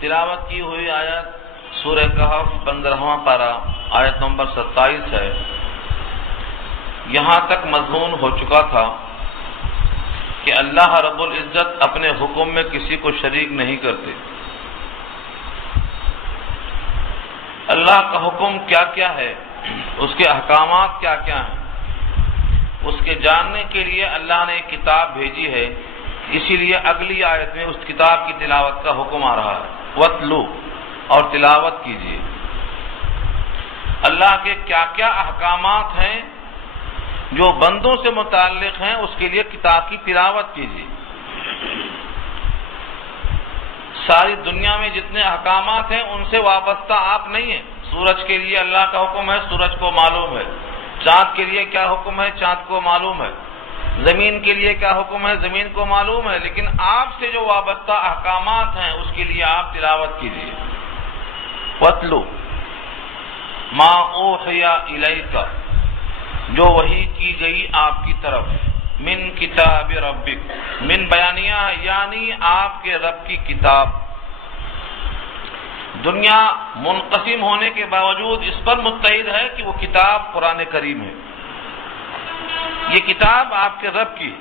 تلاوت کی ہوئی آیت سورہ کہف 15واں پارہ آیت نمبر 27 ہے۔ یہاں تک مضمون ہو چکا تھا کہ اللہ رب العزت اپنے حکم میں کسی کو شریک نہیں کرتے۔ اللہ کا حکم کیا کیا ہے، اس کے احکامات کیا کیا ہیں، اس کے جاننے کے لیے اللہ نے ایک کتاب بھیجی ہے، اسی لیے اگلی آیت میں اس کتاب کی تلاوت کا حکم آ رہا ہے، وَاتْلُو، اور تلاوت کیجیے۔ اللہ کے کیا کیا احکامات ہیں جو بندوں سے متعلق ہیں، اس کے لیے کتاب کی تلاوت کیجیے۔ ساری دنیا میں جتنے احکامات ہیں ان سے وابستہ آپ نہیں ہیں۔ سورج کے لیے اللہ کا حکم ہے، سورج کو معلوم ہے۔ چاند کے لیے کیا حکم ہے، چاند کو معلوم ہے۔ زمین کے لیے کیا حکم ہے، زمین کو معلوم ہے۔ لیکن آپ سے جو وابستہ احکامات ہیں اس کے لیے آپ تلاوت کیجیے۔ وَاتْلُو مَا أُوحِیَ إِلَیْکَ، جو وحی کی گئی آپ کی طرف، من کتاب ربک، من بیانیہ یعنی آپ کے رب کی کتاب۔ دنیا منقسم ہونے کے باوجود اس پر متحد ہے کہ وہ کتاب قرآن کریم ہے۔ یہ کتاب آپ کے رب کی،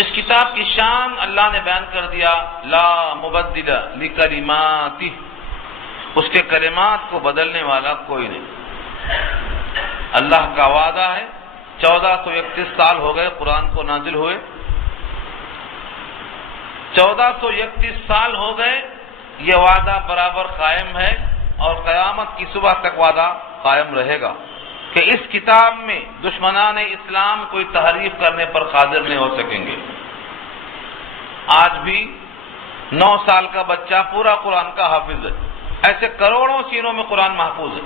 اس کتاب کی شان اللہ نے بیان کر دیا، لا مبدل لکلماتہ، اس کے کلمات کو بدلنے والا کوئی نہیں۔ اللہ کا وعدہ ہے، 1431 سال ہو گئے قرآن کو نازل ہوئے، 1431 سال ہو گئے، یہ وعدہ برابر قائم ہے اور قیامت کی صبح تک وعدہ قائم رہے گا کہ اس کتاب میں دشمنان اسلام کوئی تحریف کرنے پر قادر نہیں ہو سکیں گے۔ آج بھی 9 سال کا بچہ پورا قرآن کا حافظ ہے، ایسے کروڑوں سینوں میں قرآن محفوظ ہے۔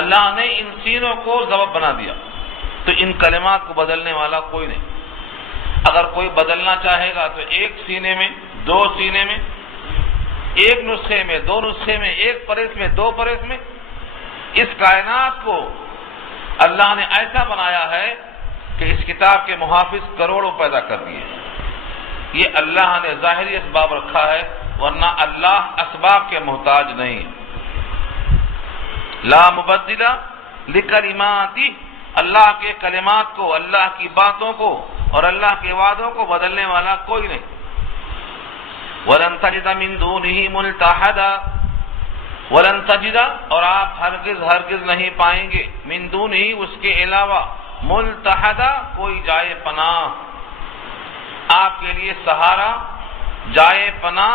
اللہ نے ان سینوں کو ضبط بنا دیا، تو ان کلمات کو بدلنے والا کوئی نہیں۔ اگر کوئی بدلنا چاہے گا تو ایک سینے میں، 2 سینے میں، ایک نسخے میں، 2 نسخے میں، ایک پریس میں، 2 پریس میں، اس کائنات کو اللہ نے ایسا بنایا ہے کہ اس کتاب کے محافظ کروڑوں پیدا کر دیے۔ یہ اللہ نے ظاہری اسباب رکھا ہے، ورنہ اللہ اسباب کے محتاج نہیں۔ لا مبدل لکلماتہ، اللہ کے کلمات کو، اللہ کی باتوں کو اور اللہ کے وعدوں کو بدلنے والا کوئی نہیں۔ وَلَن تَجِدَ مِن دُونِهِ مُلْتَحَدًا، وَلَن تَجِدَ، اور آپ ہرگز نہیں پائیں گے، من دونہ، اس کے علاوہ، ملتحدا، کوئی جائے پناہ، آپ کے لیے سہارا، جائے پناہ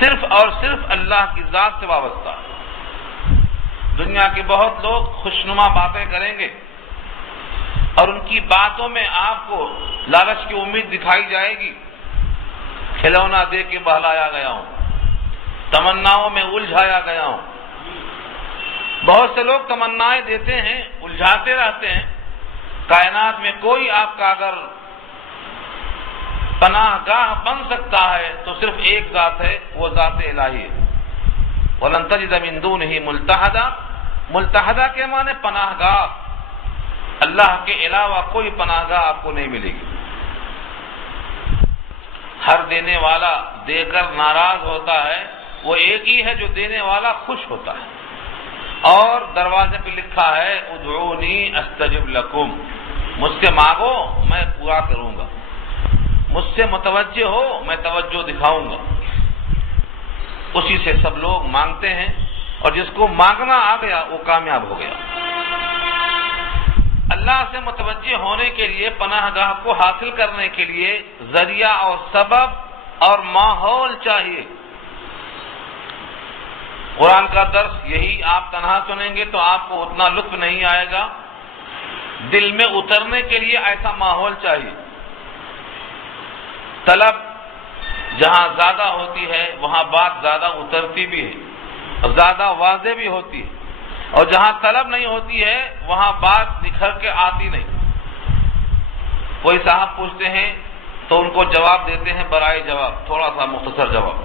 صرف اور صرف اللہ کی ذات سے وابستہ۔ دنیا کے بہت لوگ خوشنما باتیں کریں گے اور ان کی باتوں میں آپ کو لالچ کی امید دکھائی جائے گی، کھلونا دے کے بہلایا گیا ہوں، تمناؤں میں الجھایا گیا ہوں۔ بہت سے لوگ تمنائیں دیتے ہیں، الجھاتے رہتے ہیں۔ کائنات میں کوئی آپ کا اگر پناہ گاہ بن سکتا ہے تو صرف ایک ذات ہے، وہ ذات الہی ہے۔ وَلَن تَجِدَ مِن دُونِهِ مُلْتَحَدًا، ملتحدہ کے معنی پناہ گاہ، اللہ کے علاوہ کوئی پناہ گاہ آپ کو نہیں ملے گی۔ ہر دینے والا دے کر ناراض ہوتا ہے، وہ ایک ہی ہے جو دینے والا خوش ہوتا ہے۔ اور دروازے پہ لکھا ہے ادعونی استجب لکم، مجھ سے مانگو میں پورا کروں گا، مجھ سے متوجہ ہو میں توجہ دکھاؤں گا۔ اسی سے سب لوگ مانگتے ہیں، اور جس کو مانگنا آ گیا وہ کامیاب ہو گیا۔ اللہ سے متوجہ ہونے کے لیے، پناہ گاہ کو حاصل کرنے کے لیے ذریعہ اور سبب اور ماحول چاہیے۔ قرآن کا درس یہی آپ تنہا سنیں گے تو آپ کو اتنا لطف نہیں آئے گا، دل میں اترنے کے لیے ایسا ماحول چاہیے۔ طلب جہاں زیادہ ہوتی ہے وہاں بات زیادہ اترتی بھی ہے اور زیادہ واضح بھی ہوتی ہے، اور جہاں طلب نہیں ہوتی ہے وہاں بات نکھر کے آتی نہیں۔ کوئی صاحب پوچھتے ہیں تو ان کو جواب دیتے ہیں برائے جواب، تھوڑا سا مختصر جواب،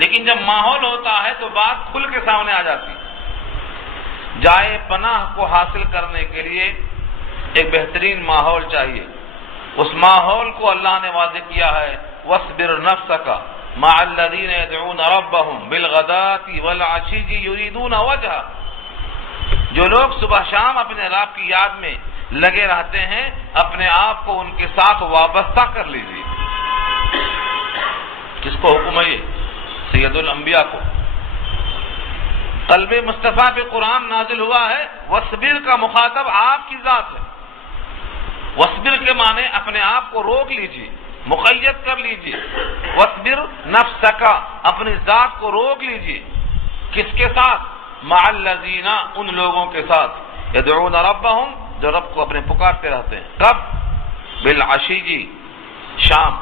لیکن جب ماحول ہوتا ہے تو بات کھل کے سامنے آ جاتی۔ جائے پناہ کو حاصل کرنے کے لیے ایک بہترین ماحول چاہیے۔ اس ماحول کو اللہ نے واضح کیا ہے وَاصْبِرْ نَفْسَكَ مَعَ الَّذِينَ يَدْعُونَ رَبَّهُمْ بِالْغَدَاةِ وَالْعَشِيِّ يُرِيدُونَ وَجْهَهُ، جو لوگ صبح شام اپنے رب کی یاد میں لگے رہتے ہیں، اپنے آپ کو ان کے ساتھ وابستہ کر لیجیے۔ کس کو حکم ہے یہ؟ سید الانبیاء کو۔ قلب مصطفیٰ پہ قرآن نازل ہوا ہے، وصبر کا مخاطب آپ کی ذات ہے۔ وصبر کے معنی اپنے آپ کو روک لیجیے، مقید کر لیجیے۔ وصبر نفسک، اپنی ذات کو روک لیجیے۔ کس کے ساتھ؟ مع الذین، ان لوگوں کے ساتھ، یدعون ربہم، جو رب کو اپنے پکارتے رہتے ہیں۔ کب؟ بالعشی، شام،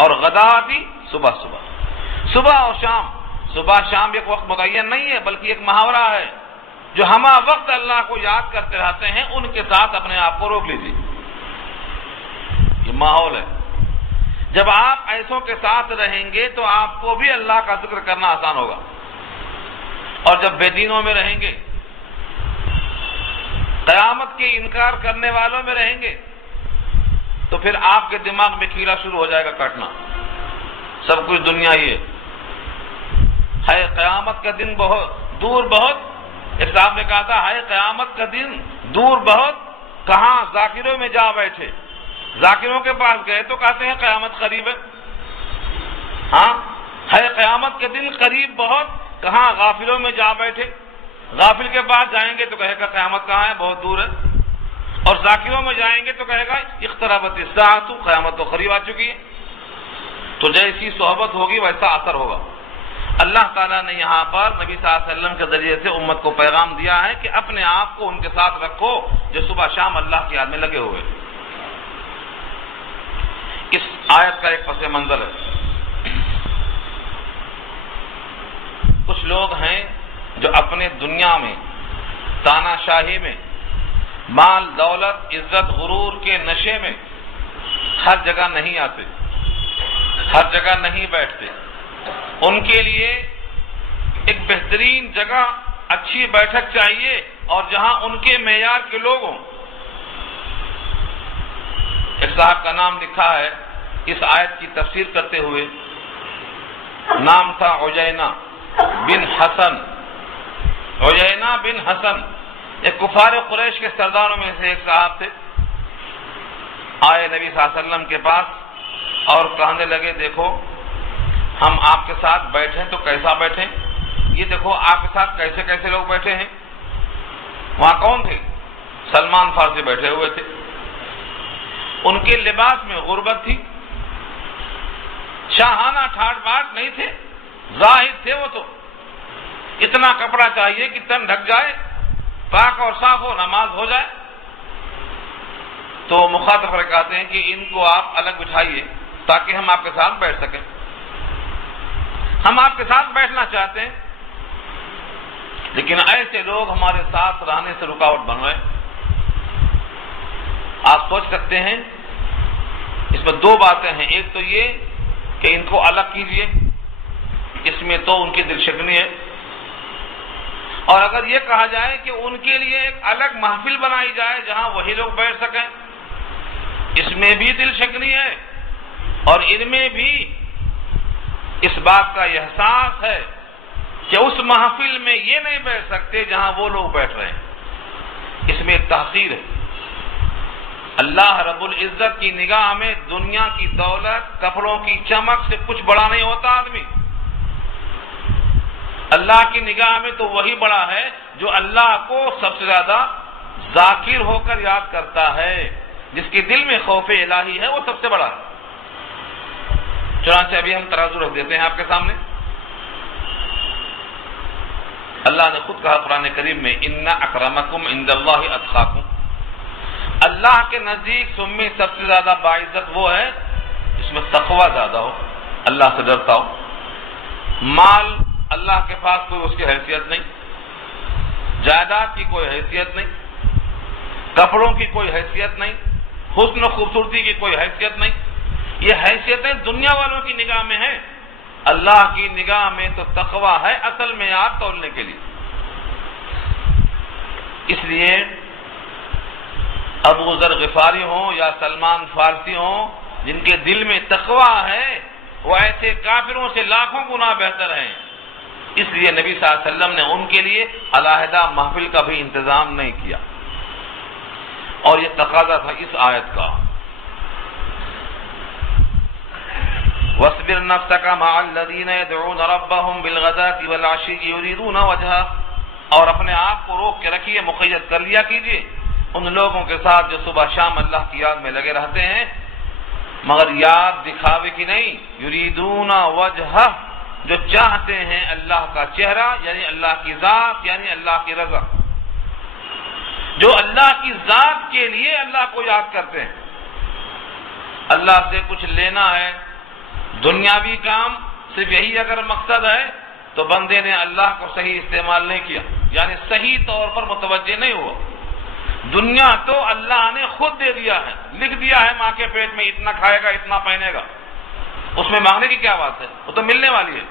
اور غداتی، صبح صبح۔ صبح اور شام، صبح شام ایک وقت متعین نہیں ہے، بلکہ ایک محاورہ ہے۔ جو ہمہ وقت اللہ کو یاد کرتے رہتے ہیں، ان کے ساتھ اپنے آپ کو روک لیجیے۔ یہ ماحول ہے۔ جب آپ ایسوں کے ساتھ رہیں گے تو آپ کو بھی اللہ کا ذکر کرنا آسان ہوگا، اور جب بے دینوں میں رہیں گے، قیامت کے انکار کرنے والوں میں رہیں گے، تو پھر آپ کے دماغ میں کیڑا شروع ہو جائے گا کاٹنا۔ سب کچھ دنیا ہی ہے قیامت کا دن بہت دور، بہت، ایک صاحب نے کہا تھا، ہے قیامت کا دن دور بہت، کہاں ذاکروں میں جا بیٹھے۔ ذاکروں کے پاس گئے تو کہتے ہیں قیامت قریب ہے۔ ہاں، ہے قیامت کے دن قریب بہت، کہاں غافلوں میں جا بیٹھے۔ غافل کے پاس جائیں گے تو کہے گا قیامت کہاں ہے، بہت دور ہے، اور ذاکروں میں جائیں گے تو کہے گا اقتربت الساعۃ، قیامت تو قریب آ چکی ہے۔ تو جیسی صحبت ہوگی ویسا اثر ہوگا۔ اللہ تعالیٰ نے یہاں پر نبی صلی اللہ علیہ وسلم کے ذریعے سے امت کو پیغام دیا ہے کہ اپنے آپ کو ان کے ساتھ رکھو جو صبح شام اللہ کی یاد میں لگے ہوئے۔ اس آیت کا ایک پس منظر ہے۔ کچھ لوگ ہیں جو اپنے دنیا میں، تانا شاہی میں، مال دولت عزت غرور کے نشے میں ہر جگہ نہیں آتے، ہر جگہ نہیں بیٹھتے۔ ان کے لیے ایک بہترین جگہ، اچھی بیٹھک چاہیے، اور جہاں ان کے معیار کے لوگ ہوں۔ ایک صاحب کا نام لکھا ہے اس آیت کی تفسیر کرتے ہوئے، نام تھا عجینہ بن حسن۔ عجینہ بن حسن ایک کفار قریش کے سرداروں میں سے ایک صاحب تھے۔ آئے نبی صلی اللہ علیہ وسلم کے پاس اور کہنے لگے، دیکھو ہم آپ کے ساتھ بیٹھیں تو کیسا بیٹھیں، یہ دیکھو آپ کے ساتھ کیسے کیسے لوگ بیٹھے ہیں۔ وہاں کون تھے؟ سلمان فارسی بیٹھے ہوئے تھے۔ ان کے لباس میں غربت تھی، شاہانہ ٹھاٹ باٹ نہیں تھے، زاہد تھے وہ تو۔ اتنا کپڑا چاہیے کہ تن ڈھک جائے، پاک اور صاف ہو، نماز ہو جائے۔ تو مخاطب کہتے ہیں کہ ان کو آپ الگ بٹھائیے تاکہ ہم آپ کے ساتھ بیٹھ سکیں، ہم آپ کے ساتھ بیٹھنا چاہتے ہیں، لیکن ایسے لوگ ہمارے ساتھ رہنے سے رکاوٹ بن رہے ہیں۔ آپ سوچ سکتے ہیں اس میں دو باتیں ہیں، ایک تو یہ کہ ان کو الگ کیجئے، اس میں تو ان کی دل شکنی ہے، اور اگر یہ کہا جائے کہ ان کے لیے ایک الگ محفل بنائی جائے جہاں وہی لوگ بیٹھ سکیں، اس میں بھی دل شکنی ہے، اور ان میں بھی اس بات کا احساس ہے کہ اس محفل میں یہ نہیں بیٹھ سکتے جہاں وہ لوگ بیٹھ رہے ہیں۔ اس میں ایک تحقیر ہے۔ اللہ رب العزت کی نگاہ میں دنیا کی دولت، کپڑوں کی چمک سے کچھ بڑا نہیں ہوتا آدمی۔ اللہ کی نگاہ میں تو وہی بڑا ہے جو اللہ کو سب سے زیادہ ذاکر ہو کر یاد کرتا ہے، جس کے دل میں خوف الہی ہے، وہ سب سے بڑا ہے۔ چنانچہ ابھی ہم ترازو رکھ دیتے ہیں آپ کے سامنے۔ اللہ نے خود کہا قرآن کریم میں، ان اکرمکم عند اللہ اتقاکم، اللہ کے نزدیک تم میں سب سے زیادہ باعزت وہ ہے جس میں تقوی زیادہ ہو، اللہ سے ڈرتا ہو۔ مال اللہ کے پاس کوئی اس کی حیثیت نہیں، جائیداد کی کوئی حیثیت نہیں، کپڑوں کی کوئی حیثیت نہیں، حسن و خوبصورتی کی کوئی حیثیت نہیں۔ یہ حیثیتیں دنیا والوں کی نگاہ میں ہیں، اللہ کی نگاہ میں تو تقوی ہے اصل معیار تولنے کے لیے۔ اس لیے ابو ذر غفاری ہوں یا سلمان فارسی ہوں جن کے دل میں تقوی ہے وہ ایسے کافروں سے لاکھوں گنا بہتر ہیں. اس لیے نبی صلی اللہ علیہ وسلم نے ان کے لیے علیحدہ محفل کا بھی انتظام نہیں کیا، اور یہ تقاضا تھا اس آیت کا. وَاصْبِرْ نَفْسَكَ مَعَ الَّذِينَ يَدْعُونَ رَبَّهُمْ بِالْغَدَاةِ وَالْعَشِيِّ يُرِيدُونَ وَجْهَهُ، اور اپنے آپ کو روک کے رکھیے، مقید کر لیا کیجیے ان لوگوں کے ساتھ جو صبح شام اللہ کی یاد میں لگے رہتے ہیں، مگر یاد دکھاوے کی نہیں. یریدون وجہہ، جو چاہتے ہیں اللہ کا چہرہ، یعنی اللہ کی ذات، یعنی اللہ کی رضا، جو اللہ کی ذات کے لیے اللہ کو یاد کرتے ہیں. اللہ سے کچھ لینا ہے، دنیاوی کام، صرف یہی اگر مقصد ہے تو بندے نے اللہ کو صحیح استعمال نہیں کیا، یعنی صحیح طور پر متوجہ نہیں ہوا. دنیا تو اللہ نے خود دے دیا ہے، لکھ دیا ہے ماں کے پیٹ میں اتنا کھائے گا اتنا پہنے گا، اس میں مانگنے کی کیا بات ہے، وہ تو ملنے والی ہے.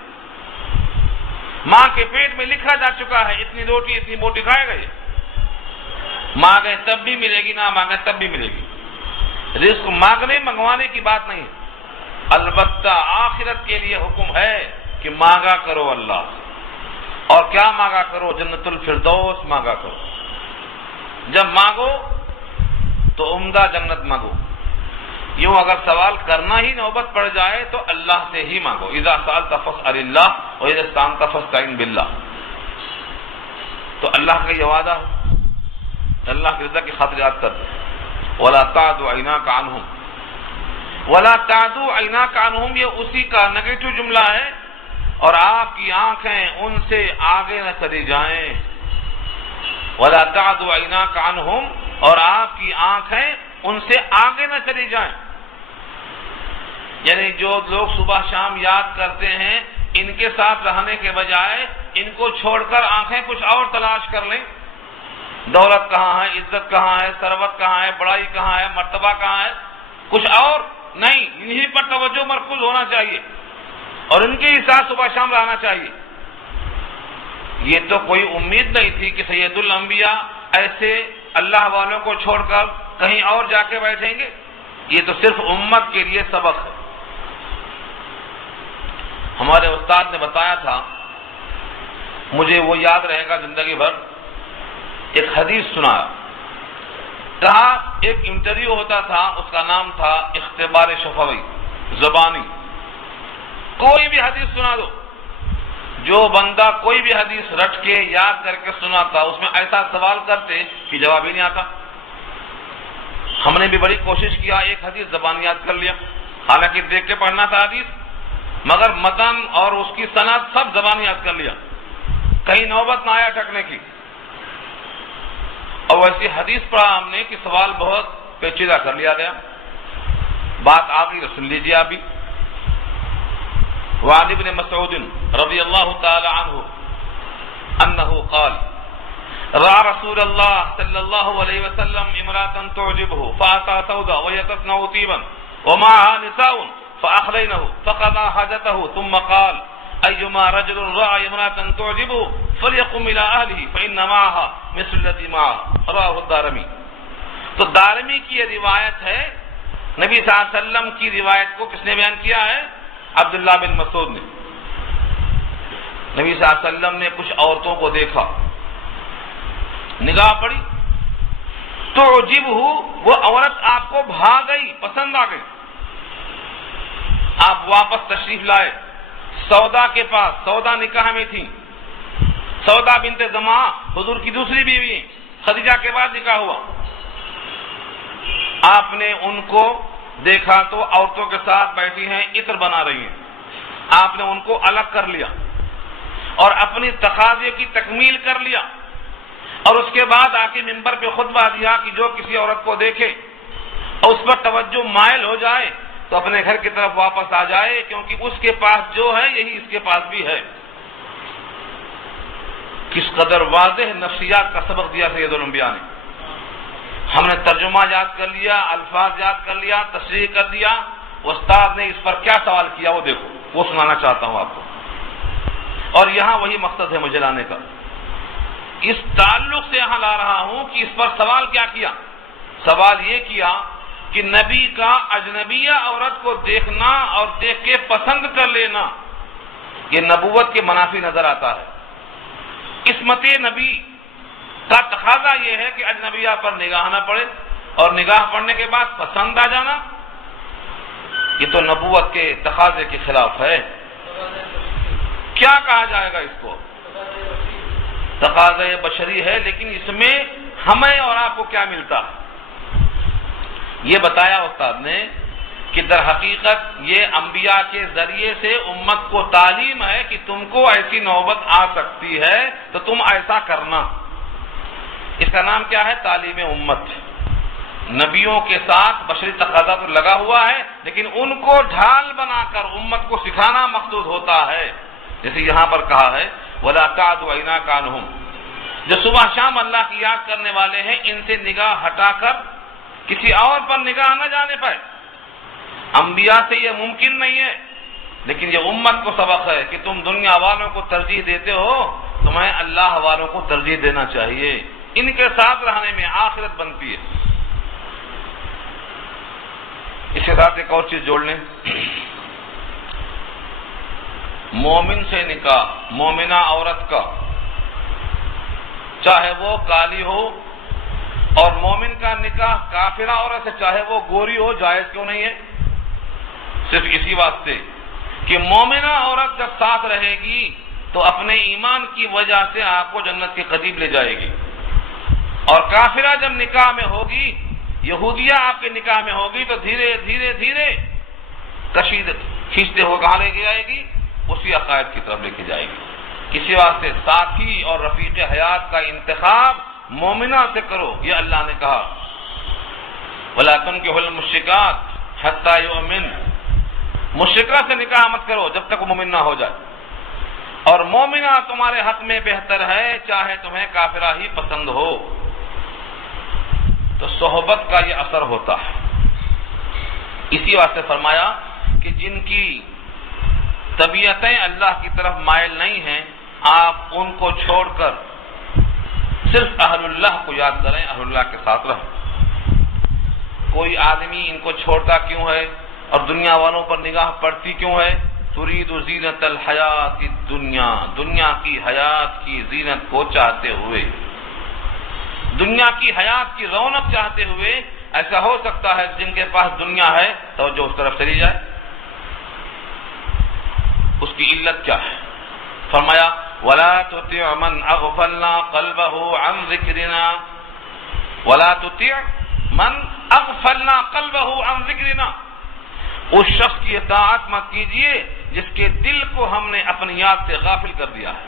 ماں کے پیٹ میں لکھا جا چکا ہے اتنی روٹی اتنی موٹی کھائے گا، یہ مانگے تب بھی ملے گی، نہ مانگے تب بھی ملے گی. رزق مانگنے منگوانے کی بات نہیں، البتہ آخرت کے لیے حکم ہے کہ مانگا کرو اللہ سے. اور کیا مانگا کرو؟ جنت الفردوس مانگا کرو. جب مانگو تو عمدہ جنت مانگو. یوں اگر سوال کرنا ہی نوبت پڑ جائے تو اللہ سے ہی مانگو. اذا سألت فاسأل اللہ واذا استعنت فاستعن باللہ. تو اللہ کا یہ وعدہ ہے، اللہ کی رضا کی خاطر یاد کر. ولا تعد عیناک عنہم، ولا تعد عیناک عنہم، یہ اسی کا نگیٹو جملہ ہے. اور آپ کی آنکھیں ان سے آگے نہ چلی جائیں. ولا تعد عیناک عنہم، اور آپ کی آنکھیں ان سے آگے نہ چلی جائیں. یعنی جو لوگ صبح شام یاد کرتے ہیں، ان کے ساتھ رہنے کے بجائے ان کو چھوڑ کر آنکھیں کچھ اور تلاش کر لیں. دولت کہاں ہے، عزت کہاں ہے، ثروت کہاں ہے، بڑائی کہاں ہے، مرتبہ کہاں ہے، کچھ اور نہیں، انہی پر توجہ مرکوز ہونا چاہیے اور ان کے ہی ساتھ صبح شام رہنا چاہیے. یہ تو کوئی امید نہیں تھی کہ سید الانبیاء ایسے اللہ والوں کو چھوڑ کر کہیں اور جا کے بیٹھیں گے. یہ تو صرف امت کے لیے سبق ہے. ہمارے استاد نے بتایا تھا، مجھے وہ یاد رہے گا زندگی بھر. ایک حدیث سنایا، کہا ایک انٹرویو ہوتا تھا، اس کا نام تھا اختبار شفوی، زبانی. کوئی بھی حدیث سنا دو. جو بندہ کوئی بھی حدیث رٹ کے یاد کر کے سناتا، اس میں ایسا سوال کرتے کہ جواب ہی نہیں آتا. ہم نے بھی بڑی کوشش کیا، ایک حدیث زبان یاد کر لیا، حالانکہ دیکھ کے پڑھنا تھا حدیث، مگر متن اور اس کی سند سب زبان یاد کر لیا، کہیں نوبت نہ آیا اٹکنے کی. اور ویسی حدیث پڑھا ہم نے کہ سوال بہت پیچیدہ کر لیا گیا. بات آ گئی، سن لیجیے آپ بھی. وعن ابن مسعود رضی اللہ تعالی عنہ انه قال رأى رسول الله صلی اللہ علیہ وسلم امرأة تعجبه فأتى سودا وهي تصنع طيبا ومعها نساء فأخلينه فقضى حاجته ثم قال أيما رجل رأى امرأة تعجبه فليقم إلى أهله فإن معها مثل الذي معها رواه الدارمی. تو دارمی کی یہ روایت ہے. نبی صلی اللہ علیہ وسلم کی روایت کو کس نے بیان کیا ہے؟ عبداللہ بن مسعود نے. نبی صلی اللہ علیہ وسلم نے کچھ عورتوں کو دیکھا، نگاہ پڑی تو عجیب ہو، وہ عورت آپ کو بھا گئی، پسند آ گئی. آپ واپس تشریف لائے سودا کے پاس. سودا نکاح میں تھی، سودا بنت زمعہ حضور کی دوسری بیوی، خدیجہ کے بعد نکاح ہوا. آپ نے ان کو دیکھا تو عورتوں کے ساتھ بیٹھی ہیں، عطر بنا رہی ہیں. آپ نے ان کو الگ کر لیا اور اپنی تقاضے کی تکمیل کر لیا، اور اس کے بعد آ کے ممبر پہ خطبہ دیا کہ جو کسی عورت کو دیکھے اور اس پر توجہ مائل ہو جائے تو اپنے گھر کی طرف واپس آ جائے، کیونکہ اس کے پاس جو ہے یہی اس کے پاس بھی ہے. کس قدر واضح نفسیات کا سبق دیا سید الانبیاء نے. ہم نے ترجمہ یاد کر لیا، الفاظ یاد کر لیا، تشریح کر دیا. استاد نے اس پر کیا سوال کیا وہ دیکھو، وہ سنانا چاہتا ہوں آپ کو. اور یہاں وہی مقصد ہے مجھے لانے کا. اس تعلق سے یہاں لا رہا ہوں کہ اس پر سوال کیا کیا. سوال یہ کیا کہ نبی کا اجنبیہ عورت کو دیکھنا اور دیکھ کے پسند کر لینا یہ نبوت کے منافی نظر آتا ہے۔ عصمت نبی کا تقاضا یہ ہے کہ اجنبیہ پر نگاہ نہ پڑے، اور نگاہ پڑنے کے بعد پسند آ جانا یہ تو نبوت کے تقاضے کے خلاف ہے۔ کیا کہا جائے گا اس کو؟ تقاضا بشری ہے، لیکن اس میں ہمیں اور آپ کو کیا ملتا ہے؟ یہ بتایا استاد نے کہ در حقیقت یہ انبیاء کے ذریعے سے امت کو تعلیم ہے کہ تم کو ایسی نوبت آ سکتی ہے تو تم ایسا کرنا۔ اس کا نام کیا ہے؟ تعلیم امت۔ نبیوں کے ساتھ بشری تقاضا تو لگا ہوا ہے، لیکن ان کو ڈھال بنا کر امت کو سکھانا مقصود ہوتا ہے۔ جیسے یہاں پر کہا ہے وَلَا تَعْدُ عَيْنَاكَ عَنْهُمْ، جو صبح شام اللہ کی یاد کرنے والے ہیں ان سے نگاہ ہٹا کر کسی اور پر نگاہ نہ جانے پائے۔ انبیاء سے یہ ممکن نہیں ہے، لیکن یہ امت کو سبق ہے کہ تم دنیا والوں کو ترجیح دیتے ہو، تمہیں اللہ والوں کو ترجیح دینا چاہیے۔ ان کے ساتھ رہنے میں آخرت بنتی ہے۔ اس کے ساتھ ایک اور چیز جوڑ لیں، مومن سے نکاح، مومنہ عورت کا، چاہے وہ کالی ہو، اور مومن کا نکاح کافرہ عورت سے چاہے وہ گوری ہو، جائز کیوں نہیں ہے؟ صرف اسی واسطے کہ مومنہ عورت جب ساتھ رہے گی تو اپنے ایمان کی وجہ سے آپ کو جنت کے قریب لے جائے گی، اور کافرہ جب نکاح میں ہوگی، یہودیہ آپ کے نکاح میں ہوگی تو دھیرے دھیرے دھیرے کھینچتے ہو کہاں لے کے جائے گی؟ اسی عقائد کی طرف لے کے جائے گی۔ کسی واسطے ساتھی اور رفیق حیات کا انتخاب مومنہ سے کرو، یہ اللہ نے کہا وَلَا تُنكِحُوا الْمُشْرِكَاتِ حَتَّى يُؤْمِنْ، مشرکہ سے نکاح مت کرو جب تک وہ مومن نہ ہو جائے، اور مومنہ تمہارے حق میں بہتر ہے چاہے تمہیں کافرہ ہی پسند ہو۔ تو صحبت کا یہ اثر ہوتا ہے۔ اسی واسطے فرمایا کہ جن کی طبیعتیں اللہ کی طرف مائل نہیں ہیں، آپ ان کو چھوڑ کر صرف اہل اللہ کو یاد کریں، اہل اللہ کے ساتھ رہیں۔ کوئی آدمی ان کو چھوڑتا کیوں ہے اور دنیا والوں پر نگاہ پڑتی کیوں ہے؟ ترید زینت الحیات الدنیا، دنیا کی حیات کی زینت کو چاہتے ہوئے، دنیا کی حیات کی رونق چاہتے ہوئے۔ ایسا ہو سکتا ہے جن کے پاس دنیا ہے توجہ اس طرف چلی جائے، اس کی علت کیا ہے؟ فرمایا وَلَا تُطِعْ مَنْ أَغْفَلْنَا قَلْبَهُ عَنْ ذِكْرِنَا، وَلَا تُطِعْ مَنْ أَغْفَلْنَا قَلْبَهُ عَنْ ذِكْرِنَا، اس شخص کی اطاعت مت کیجیے جس کے دل کو ہم نے اپنی یاد سے غافل کر دیا ہے۔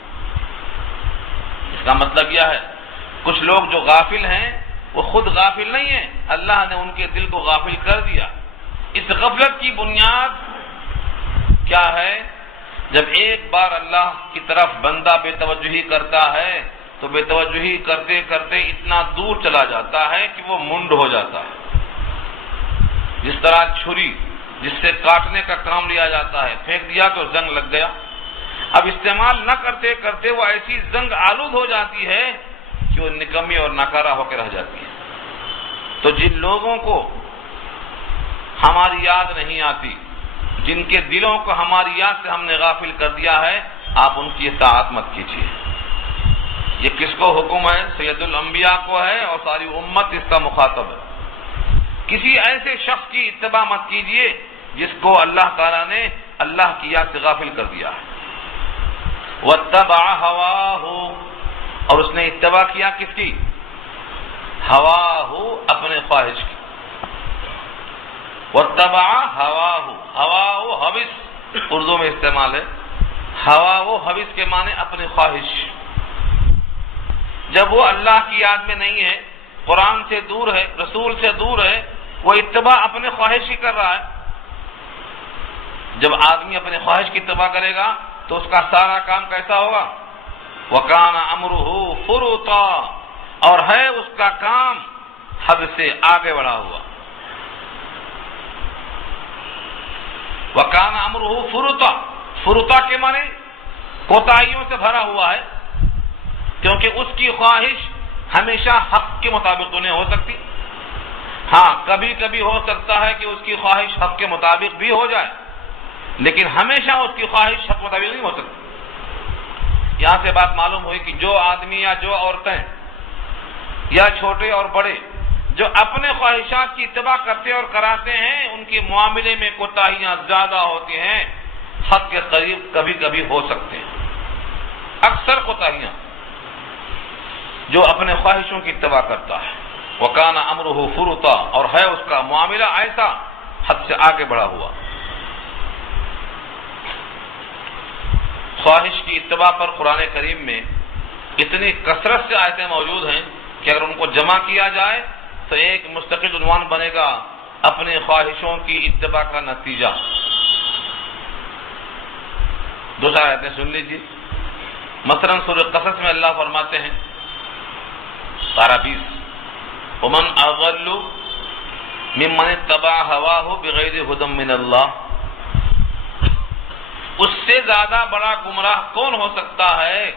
اس کا مطلب یہ ہے کچھ لوگ جو غافل ہیں وہ خود غافل نہیں ہیں، اللہ نے ان کے دل کو غافل کر دیا۔ اس غفلت کی بنیاد کیا ہے؟ جب ایک بار اللہ کی طرف بندہ بے توجہی کرتا ہے تو بے توجہی کرتے کرتے اتنا دور چلا جاتا ہے کہ وہ منڈ ہو جاتا ہے۔ جس طرح چھری جس سے کاٹنے کا کام لیا جاتا ہے، پھینک دیا تو زنگ لگ گیا، اب استعمال نہ کرتے کرتے وہ ایسی زنگ آلود ہو جاتی ہے کہ وہ نکمی اور ناکارہ ہو کے رہ جاتی ہے۔ تو جن لوگوں کو ہماری یاد نہیں آتی، جن کے دلوں کو ہماری یاد سے ہم نے غافل کر دیا ہے، آپ ان کی اطاعت مت کیجیے۔ یہ کس کو حکم ہے؟ سید الانبیاء کو ہے، اور ساری امت اس کا مخاطب ہے۔ کسی ایسے شخص کی اتباع مت کیجیے جس کو اللہ تعالیٰ نے اللہ کی یاد سے غافل کر دیا ہے۔ وَاتَّبَعَ هَوَاهُ، اور اس نے اتباع کیا کس کی؟ ہواہ، اپنے خواہش کی۔ وَاتَّبَعَ هَوَاهُ، ہواہ حوث اردو میں استعمال ہے، ہواہ حوث کے معنی اپنی خواہش۔ جب وہ اللہ کی یاد میں نہیں ہے، قرآن سے دور ہے، رسول سے دور ہے، وہ اتباع اپنے خواہش کی کر رہا ہے۔ جب آدمی اپنے خواہش کی اتباع کرے گا تو اس کا سارا کام کیسا ہوگا؟ وَكَانَ أَمْرُهُ فُرُطًا، اور ہے اس کا کام حد سے آگے بڑھا ہوا۔ وَكَانَ أَمْرُهُ فُرُطًا، فرطا کے معنی کوتاہیوں سے بھرا ہوا ہے، کیونکہ اس کی خواہش ہمیشہ حق کے مطابق تو نہیں ہو سکتی۔ ہاں کبھی کبھی ہو سکتا ہے کہ اس کی خواہش حق کے مطابق بھی ہو جائے، لیکن ہمیشہ اس کی خواہش حق مطابق نہیں ہو سکتی۔ یہاں سے بات معلوم ہوئی کہ جو آدمی یا جو عورتیں یا چھوٹے اور بڑے جو اپنے خواہشات کی اتباع کرتے اور کراتے ہیں، ان کے معاملے میں کوتاہیاں زیادہ ہوتی ہیں، حق کے قریب کبھی کبھی ہو سکتے ہیں، اکثر کوتاہیاں جو اپنے خواہشوں کی اتباع کرتا ہے۔ وَكَانَ أَمْرُهُ فُرُطًا، اور ہے اس کا معاملہ ایسا حد سے آگے بڑھا ہوا۔ خواہش کی اتباع پر قرآن کریم میں اتنی کثرت سے آیتیں موجود ہیں کہ اگر ان کو جمع کیا جائے تو ایک مستقل عنوان بنے گا اپنے خواہشوں کی اتباع کا نتیجہ۔ دوسرا آیتیں سن لیجیے، مثلا سورہ قصص میں اللہ فرماتے ہیں پارہ 20، وَمَنْ أَضَلُّ مِمَّنِ اتَّبَعَ هَوَاهُ بِغَيْرِ هُدًى مِّنَ اللَّهِ، اس سے زیادہ بڑا گمراہ کون ہو سکتا ہے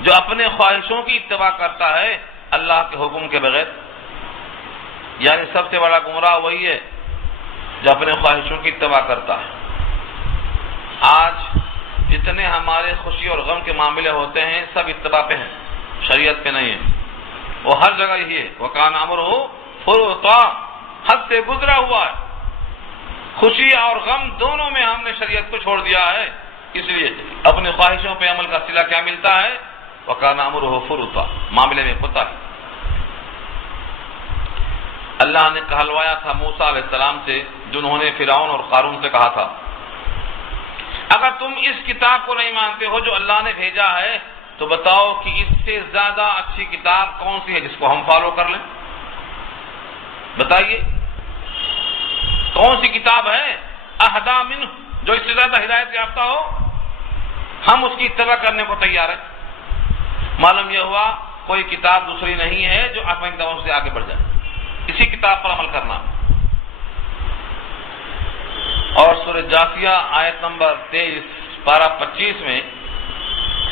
جو اپنے خواہشوں کی اتباع کرتا ہے اللہ کے حکم کے بغیر؟ یعنی سب سے بڑا گمراہ وہی ہے جو اپنے خواہشوں کی اتباع کرتا ہے۔ آج جتنے ہمارے خوشی اور غم کے معاملے ہوتے ہیں سب اتباع پہ ہیں، شریعت پہ نہیں ہے۔ وہ ہر جگہ یہی ہے، وَكَانَ أَمْرُهُ فُرُطًا، حد سے گزرا ہوا ہے۔ خوشی اور غم دونوں میں ہم نے شریعت کو چھوڑ دیا ہے، اس لیے اپنی خواہشوں پہ عمل کا صلہ کیا ملتا ہے؟ وَكَانَ أَمْرُهُ فُرُطًا، معاملے میں کوتاہی۔ اللہ نے کہلوایا تھا موسیٰ علیہ السلام سے، جنہوں نے فرعون اور قارون سے کہا تھا اگر تم اس کتاب کو نہیں مانتے ہو جو اللہ نے بھیجا ہے تو بتاؤ کہ اس سے زیادہ اچھی کتاب کون سی ہے جس کو ہم فالو کر لیں؟ بتائیے کون سی کتاب ہے اہدی منہ، جو اس سے زیادہ ہدایت یافتہ ہو؟ ہم اس کی اتباع کرنے کو تیار ہیں۔ معلوم یہ ہوا کوئی کتاب دوسری نہیں ہے جو اپنے اقداموں سے آگے بڑھ جائے، اسی کتاب پر عمل کرنا۔ اور سورہ جاثیہ آیت نمبر 23 پارہ 25 میں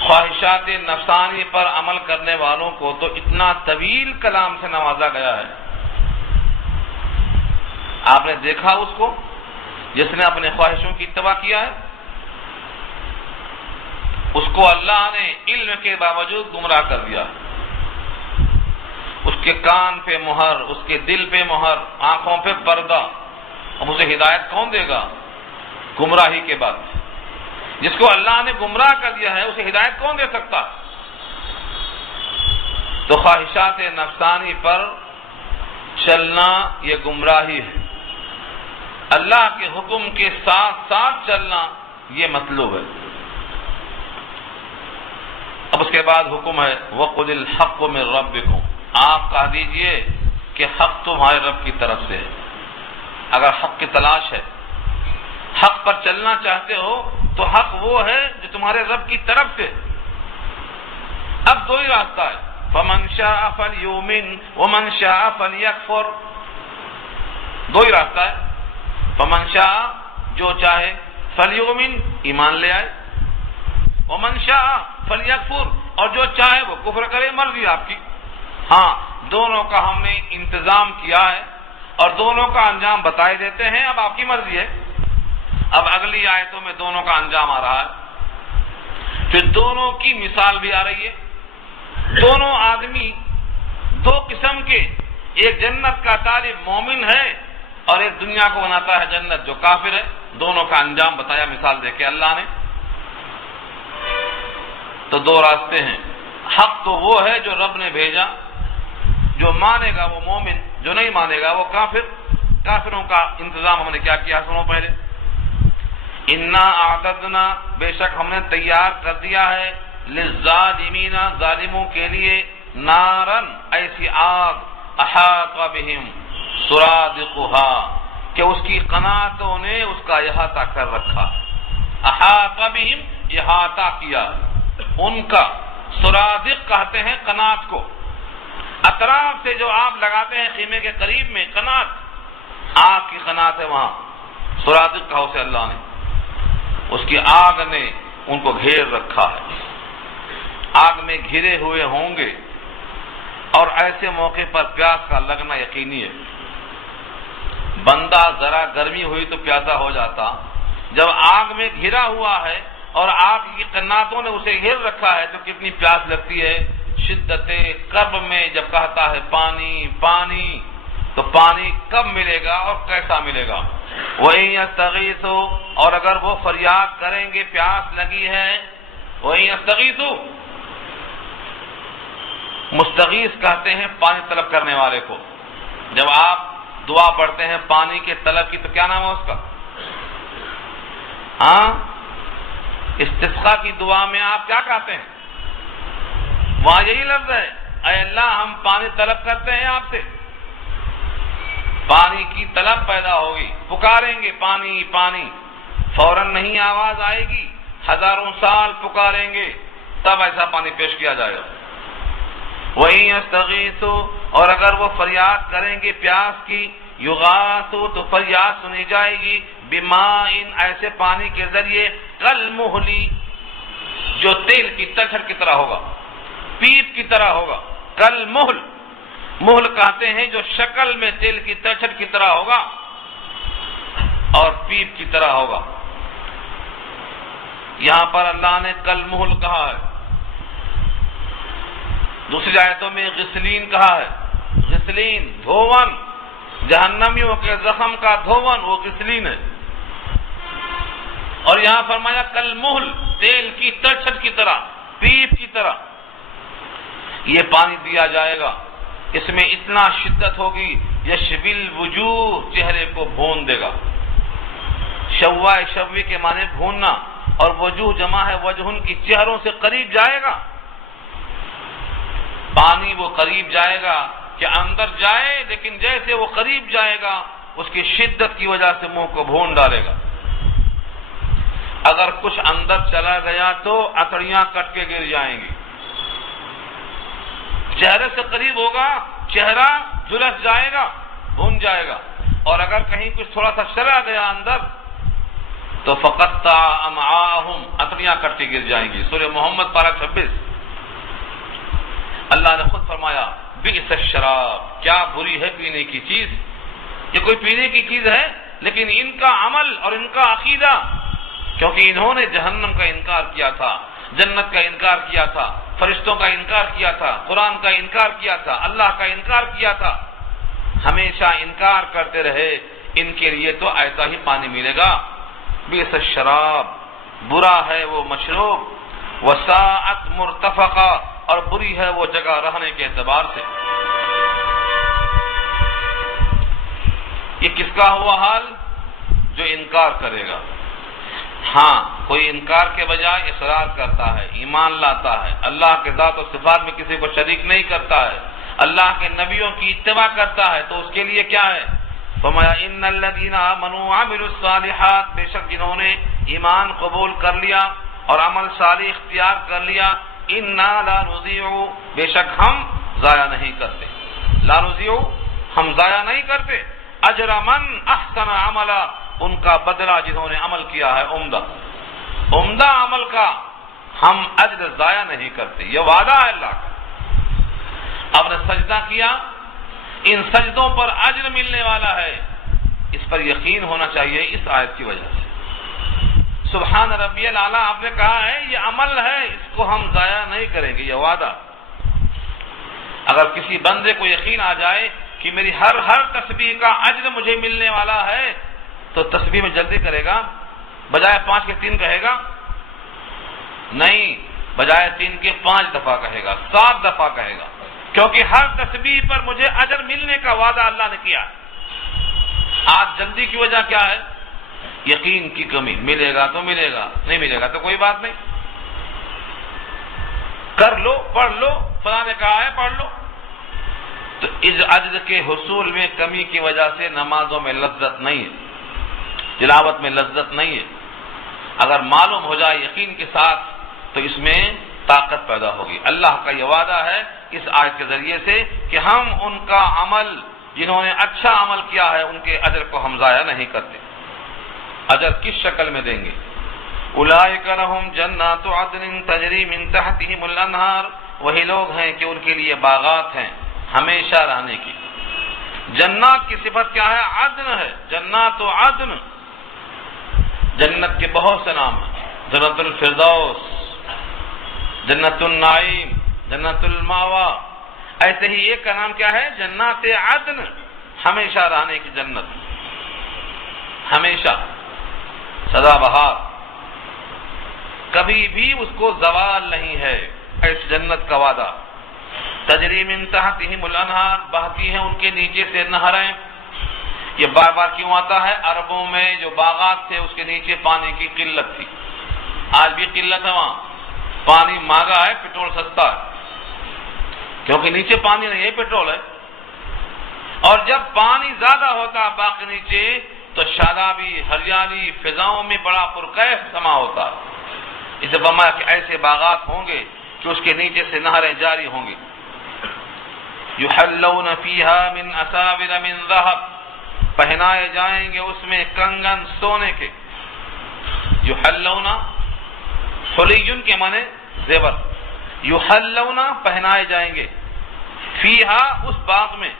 خواہشات نفسانی پر عمل کرنے والوں کو تو اتنا طویل کلام سے نوازا گیا ہے، آپ نے دیکھا اس کو جس نے اپنے خواہشوں کی اتباع کیا ہے، اس کو اللہ نے علم کے باوجود گمراہ کر دیا، اس کے کان پہ مہر، اس کے دل پہ مہر، آنکھوں پہ پردہ۔ اب اسے ہدایت کون دے گا گمراہی کے بعد؟ جس کو اللہ نے گمراہ کر دیا ہے اسے ہدایت کون دے سکتا؟ تو خواہشات نفسانی پر چلنا یہ گمراہی ہے، اللہ کے حکم کے ساتھ ساتھ چلنا یہ مطلوب ہے۔ اب اس کے بعد حکم ہے وَقُلِ الْحَقُّ مِن رَبِّكُمْ، آپ کہہ دیجئے کہ حق تمہارے رب کی طرف سے ہے۔ اگر حق کی تلاش ہے، حق پر چلنا چاہتے ہو تو حق وہ ہے جو تمہارے رب کی طرف سے۔ اب دو ہی راستہ ہے، فَمَنْ شَاءَ فَلْيُؤْمِنْ وَمَنْ شَاءَ فَلْيَكْفُرْ، دو ہی راستہ ہے۔ فَمَنْ شَاءَ، جو چاہے، فَلْيُؤْمِنْ، ایمان لے آئے، وَمَنْ شَاءَ فَلْيَكْفُرْ، اور جو چاہے وہ کفر کرے، مرضی آپ کی۔ ہاں دونوں کا ہم نے انتظام کیا ہے اور دونوں کا انجام بتائے دیتے ہیں، اب آپ کی مرضی ہے۔ اب اگلی آیتوں میں دونوں کا انجام آ رہا ہے، پھر دونوں کی مثال بھی آ رہی ہے۔ دونوں آدمی دو قسم کے، ایک جنت کا طالب مومن ہے اور ایک دنیا کو بناتا ہے جنت جو کافر ہے، دونوں کا انجام بتایا مثال دے کے اللہ نے۔ تو دو راستے ہیں، حق تو وہ ہے جو رب نے بھیجا، جو مانے گا وہ مومن، جو نہیں مانے گا وہ کافر۔ کافروں کا انتظام ہم نے کیا کیا سنو پہلے، انا اعتدنا، بے شک ہم نے تیار کر دیا ہے، للظالمین، ظالموں کے لیے، نارن، ایسی آگ، احاط بہم سرادقها، کہ اس کی قناتوں نے اس کا احاطہ کر رکھا، احاط بہم، احاطہ کیا ان کا، سرادق کہتے ہیں قنات کو، اطراف سے جو آپ لگاتے ہیں خیمے کے قریب میں، قنات، آگ کی قنات ہے وہاں، سرادق کہا اسے اللہ نے، اس کی آگ نے ان کو گھیر رکھا ہے، آگ میں گھرے ہوئے ہوں گے، اور ایسے موقع پر پیاس کا لگنا یقینی ہے۔ بندہ ذرا گرمی ہوئی تو پیاسا ہو جاتا، جب آگ میں گھرا ہوا ہے اور آگ کی قناتوں نے اسے گھیر رکھا ہے تو کتنی پیاس لگتی ہے۔ شدت کرب میں جب کہتا ہے پانی پانی، تو پانی کب ملے گا اور کیسا ملے گا؟ وَإِن يَسْتَغِيثُوا، اور اگر وہ فریاد کریں گے پیاس لگی ہے، وَإِن يَسْتَغِيثُوا، مستغیث کہتے ہیں پانی طلب کرنے والے کو۔ جب آپ دعا پڑھتے ہیں پانی کے طلب کی تو کیا نام ہے اس کا؟ ہاں، استسقاء کی دعا میں آپ کیا کہتے ہیں؟ وہاں یہی لفظ ہے، اے اللہ ہم پانی طلب کرتے ہیں آپ سے۔ پانی کی طلب پیدا ہوگی، پکاریں گے پانی پانی، فوراً نہیں آواز آئے گی، ہزاروں سال پکاریں گے تب ایسا پانی پیش کیا جائے گا۔ وَإِن يَسْتَغِيثُوا، اور اگر وہ فریاد کریں گے پیاس کی، یغاثوا، تو فریاد سنی جائے گی، بِمَاءٍ، ایسے پانی کے ذریعے، کالمہل، جو تیل کی تلچھٹ کی طرح ہوگا، پیپ کی طرح ہوگا۔ کالمہل، مہل کہتے ہیں جو شکل میں تیل کی تلچھٹ کی طرح ہوگا اور پیپ کی طرح ہوگا۔ یہاں پر اللہ نے کالمہل کہا ہے، دوسری آیتوں میں غسلین کہا ہے۔ غسلین دھون، جہنمیوں کے زخم کا دھون وہ غسلین ہے، اور یہاں فرمایا کالمہل، تیل کی تلچھٹ کی طرح، پیپ کی طرح یہ پانی دیا جائے گا۔ اس میں اتنا شدت ہوگی، یشوی الوجوہ، چہرے کو بھون دے گا۔ شوائے شوی کے معنی بھوننا، اور وجوہ جمع ہے وجہن کی، چہروں سے قریب جائے گا پانی، وہ قریب جائے گا کہ اندر جائے، لیکن جیسے وہ قریب جائے گا اس کی شدت کی وجہ سے منہ کو بھون ڈالے گا۔ اگر کچھ اندر چلا گیا تو اتڑیاں کٹ کے گر جائیں گی۔ چہرے سے قریب ہوگا، چہرہ جھلس جائے گا، بھون جائے گا، اور اگر کہیں کچھ تھوڑا سا چلا گیا اندر تو فقطع امعاءہم، اتڑیاں کٹ کے گر جائیں گی۔ سورہ محمد پارہ 26۔ اللہ نے خود فرمایا بئس الشراب، کیا بری ہے پینے کی چیز۔ یہ کوئی پینے کی چیز ہے، لیکن ان کا عمل اور ان کا عقیدہ، کیونکہ انہوں نے جہنم کا انکار کیا تھا، جنت کا انکار کیا تھا، فرشتوں کا انکار کیا تھا، قرآن کا انکار کیا تھا، اللہ کا انکار کیا تھا، ہمیشہ انکار کرتے رہے، ان کے لیے تو ایسا ہی پانی ملے گا۔ بئس الشراب، برا ہے وہ مشروب، وساعت مرتفقہ، اور بری ہے وہ جگہ رہنے کے اعتبار سے۔ یہ کس کا ہوا حال؟ جو انکار کرے گا۔ ہاں، کوئی انکار کے بجائے اصرار کرتا ہے، ایمان لاتا ہے، اللہ کے ذات و صفات میں کسی کو شریک نہیں کرتا ہے، اللہ کے نبیوں کی اتباع کرتا ہے، تو اس کے لیے کیا ہے؟ فرمایا ان الذین آمنوا وعملوا الصالحات، بے شک جنہوں نے ایمان قبول کر لیا اور عمل صالح اختیار کر لیا، انا لا نضیع، بے شک ہم ضائع نہیں کرتے، لا نضیع، ہم ضائع نہیں کرتے، اجر من احسن عملا، ان کا بدلہ جنہوں نے عمل کیا ہے عمدہ عمل کا ہم اجر ضائع نہیں کرتے، یہ وعدہ ہے اللہ کا۔ آپ نے سجدہ کیا، ان سجدوں پر اجر ملنے والا ہے، اس پر یقین ہونا چاہیے اس آیت کی وجہ سے۔ سبحان ربی الاعلیٰ آپ نے کہا ہے، یہ عمل ہے، اس کو ہم ضائع نہیں کریں گے، یہ وعدہ۔ اگر کسی بندے کو یقین آ جائے کہ میری ہر تسبیح کا اجر مجھے ملنے والا ہے، تو تسبیح میں جلدی کرے گا، بجائے 5 کے 3 کہے گا، نہیں، بجائے 3 کے 5 دفعہ کہے گا، 7 دفعہ کہے گا، کیونکہ ہر تسبیح پر مجھے اجر ملنے کا وعدہ اللہ نے کیا۔ آج جلدی کی وجہ کیا ہے؟ یقین کی کمی، ملے گا تو ملے گا، نہیں ملے گا تو کوئی بات نہیں، کر لو، پڑھ لو، فلاں نے کہا ہے پڑھ لو۔ تو اس اجر کے حصول میں کمی کی وجہ سے نمازوں میں لذت نہیں ہے، تلاوت میں لذت نہیں ہے۔ اگر معلوم ہو جائے یقین کے ساتھ تو اس میں طاقت پیدا ہوگی۔ اللہ کا یہ وعدہ ہے اس آیت کے ذریعے سے کہ ہم ان کا عمل، جنہوں نے اچھا عمل کیا ہے، ان کے اجر کو ہم ضائع نہیں کرتے۔ اجر کس شکل میں دیں گے؟ اولئک لہم جنات عدن تجری من تحتہم الانہار، وہی لوگ ہیں کہ ان کے لیے باغات ہیں ہمیشہ رہنے کی، جنات کی صفت کیا ہے؟ عدن ہے، جنات و عدن، جنت کے بہت سے نام ہیں، جنت الفردوس، جنت النعیم، جنت الماوا، ایسے ہی ایک کا نام کیا ہے؟ جنات عدن، ہمیشہ رہنے کی جنت، ہمیشہ سدا بہار، کبھی بھی اس کو زوال نہیں ہے، اس جنت کا وعدہ۔ تجری من تحتہم الانہار، بہتی ہیں ان کے نیچے سے نہریں۔ یہ بار بار کیوں آتا ہے؟ عربوں میں جو باغات تھے اس کے نیچے پانی کی قلت تھی، آج بھی قلت ہے، وہاں پانی مہنگا ہے، پیٹرول سستا ہے، کیونکہ نیچے پانی نہیں ہے، پیٹرول ہے۔ اور جب پانی زیادہ ہوتا ہے باغ کے نیچے تو شادابی، ہریالی، فضاؤں میں بڑا پرکیف سما ہوتا ہے۔ اسے فرمایا کہ ایسے باغات ہوں گے کہ اس کے نیچے سے نہریں جاری ہوں گی۔ یحلون فیہا من اساور من ذہب، پہنائے جائیں گے اس میں کنگن سونے کے۔ یحلون، حلیون کے معنی زیور، یحلون پہنائے جائیں گے، فیہا اس باغ میں،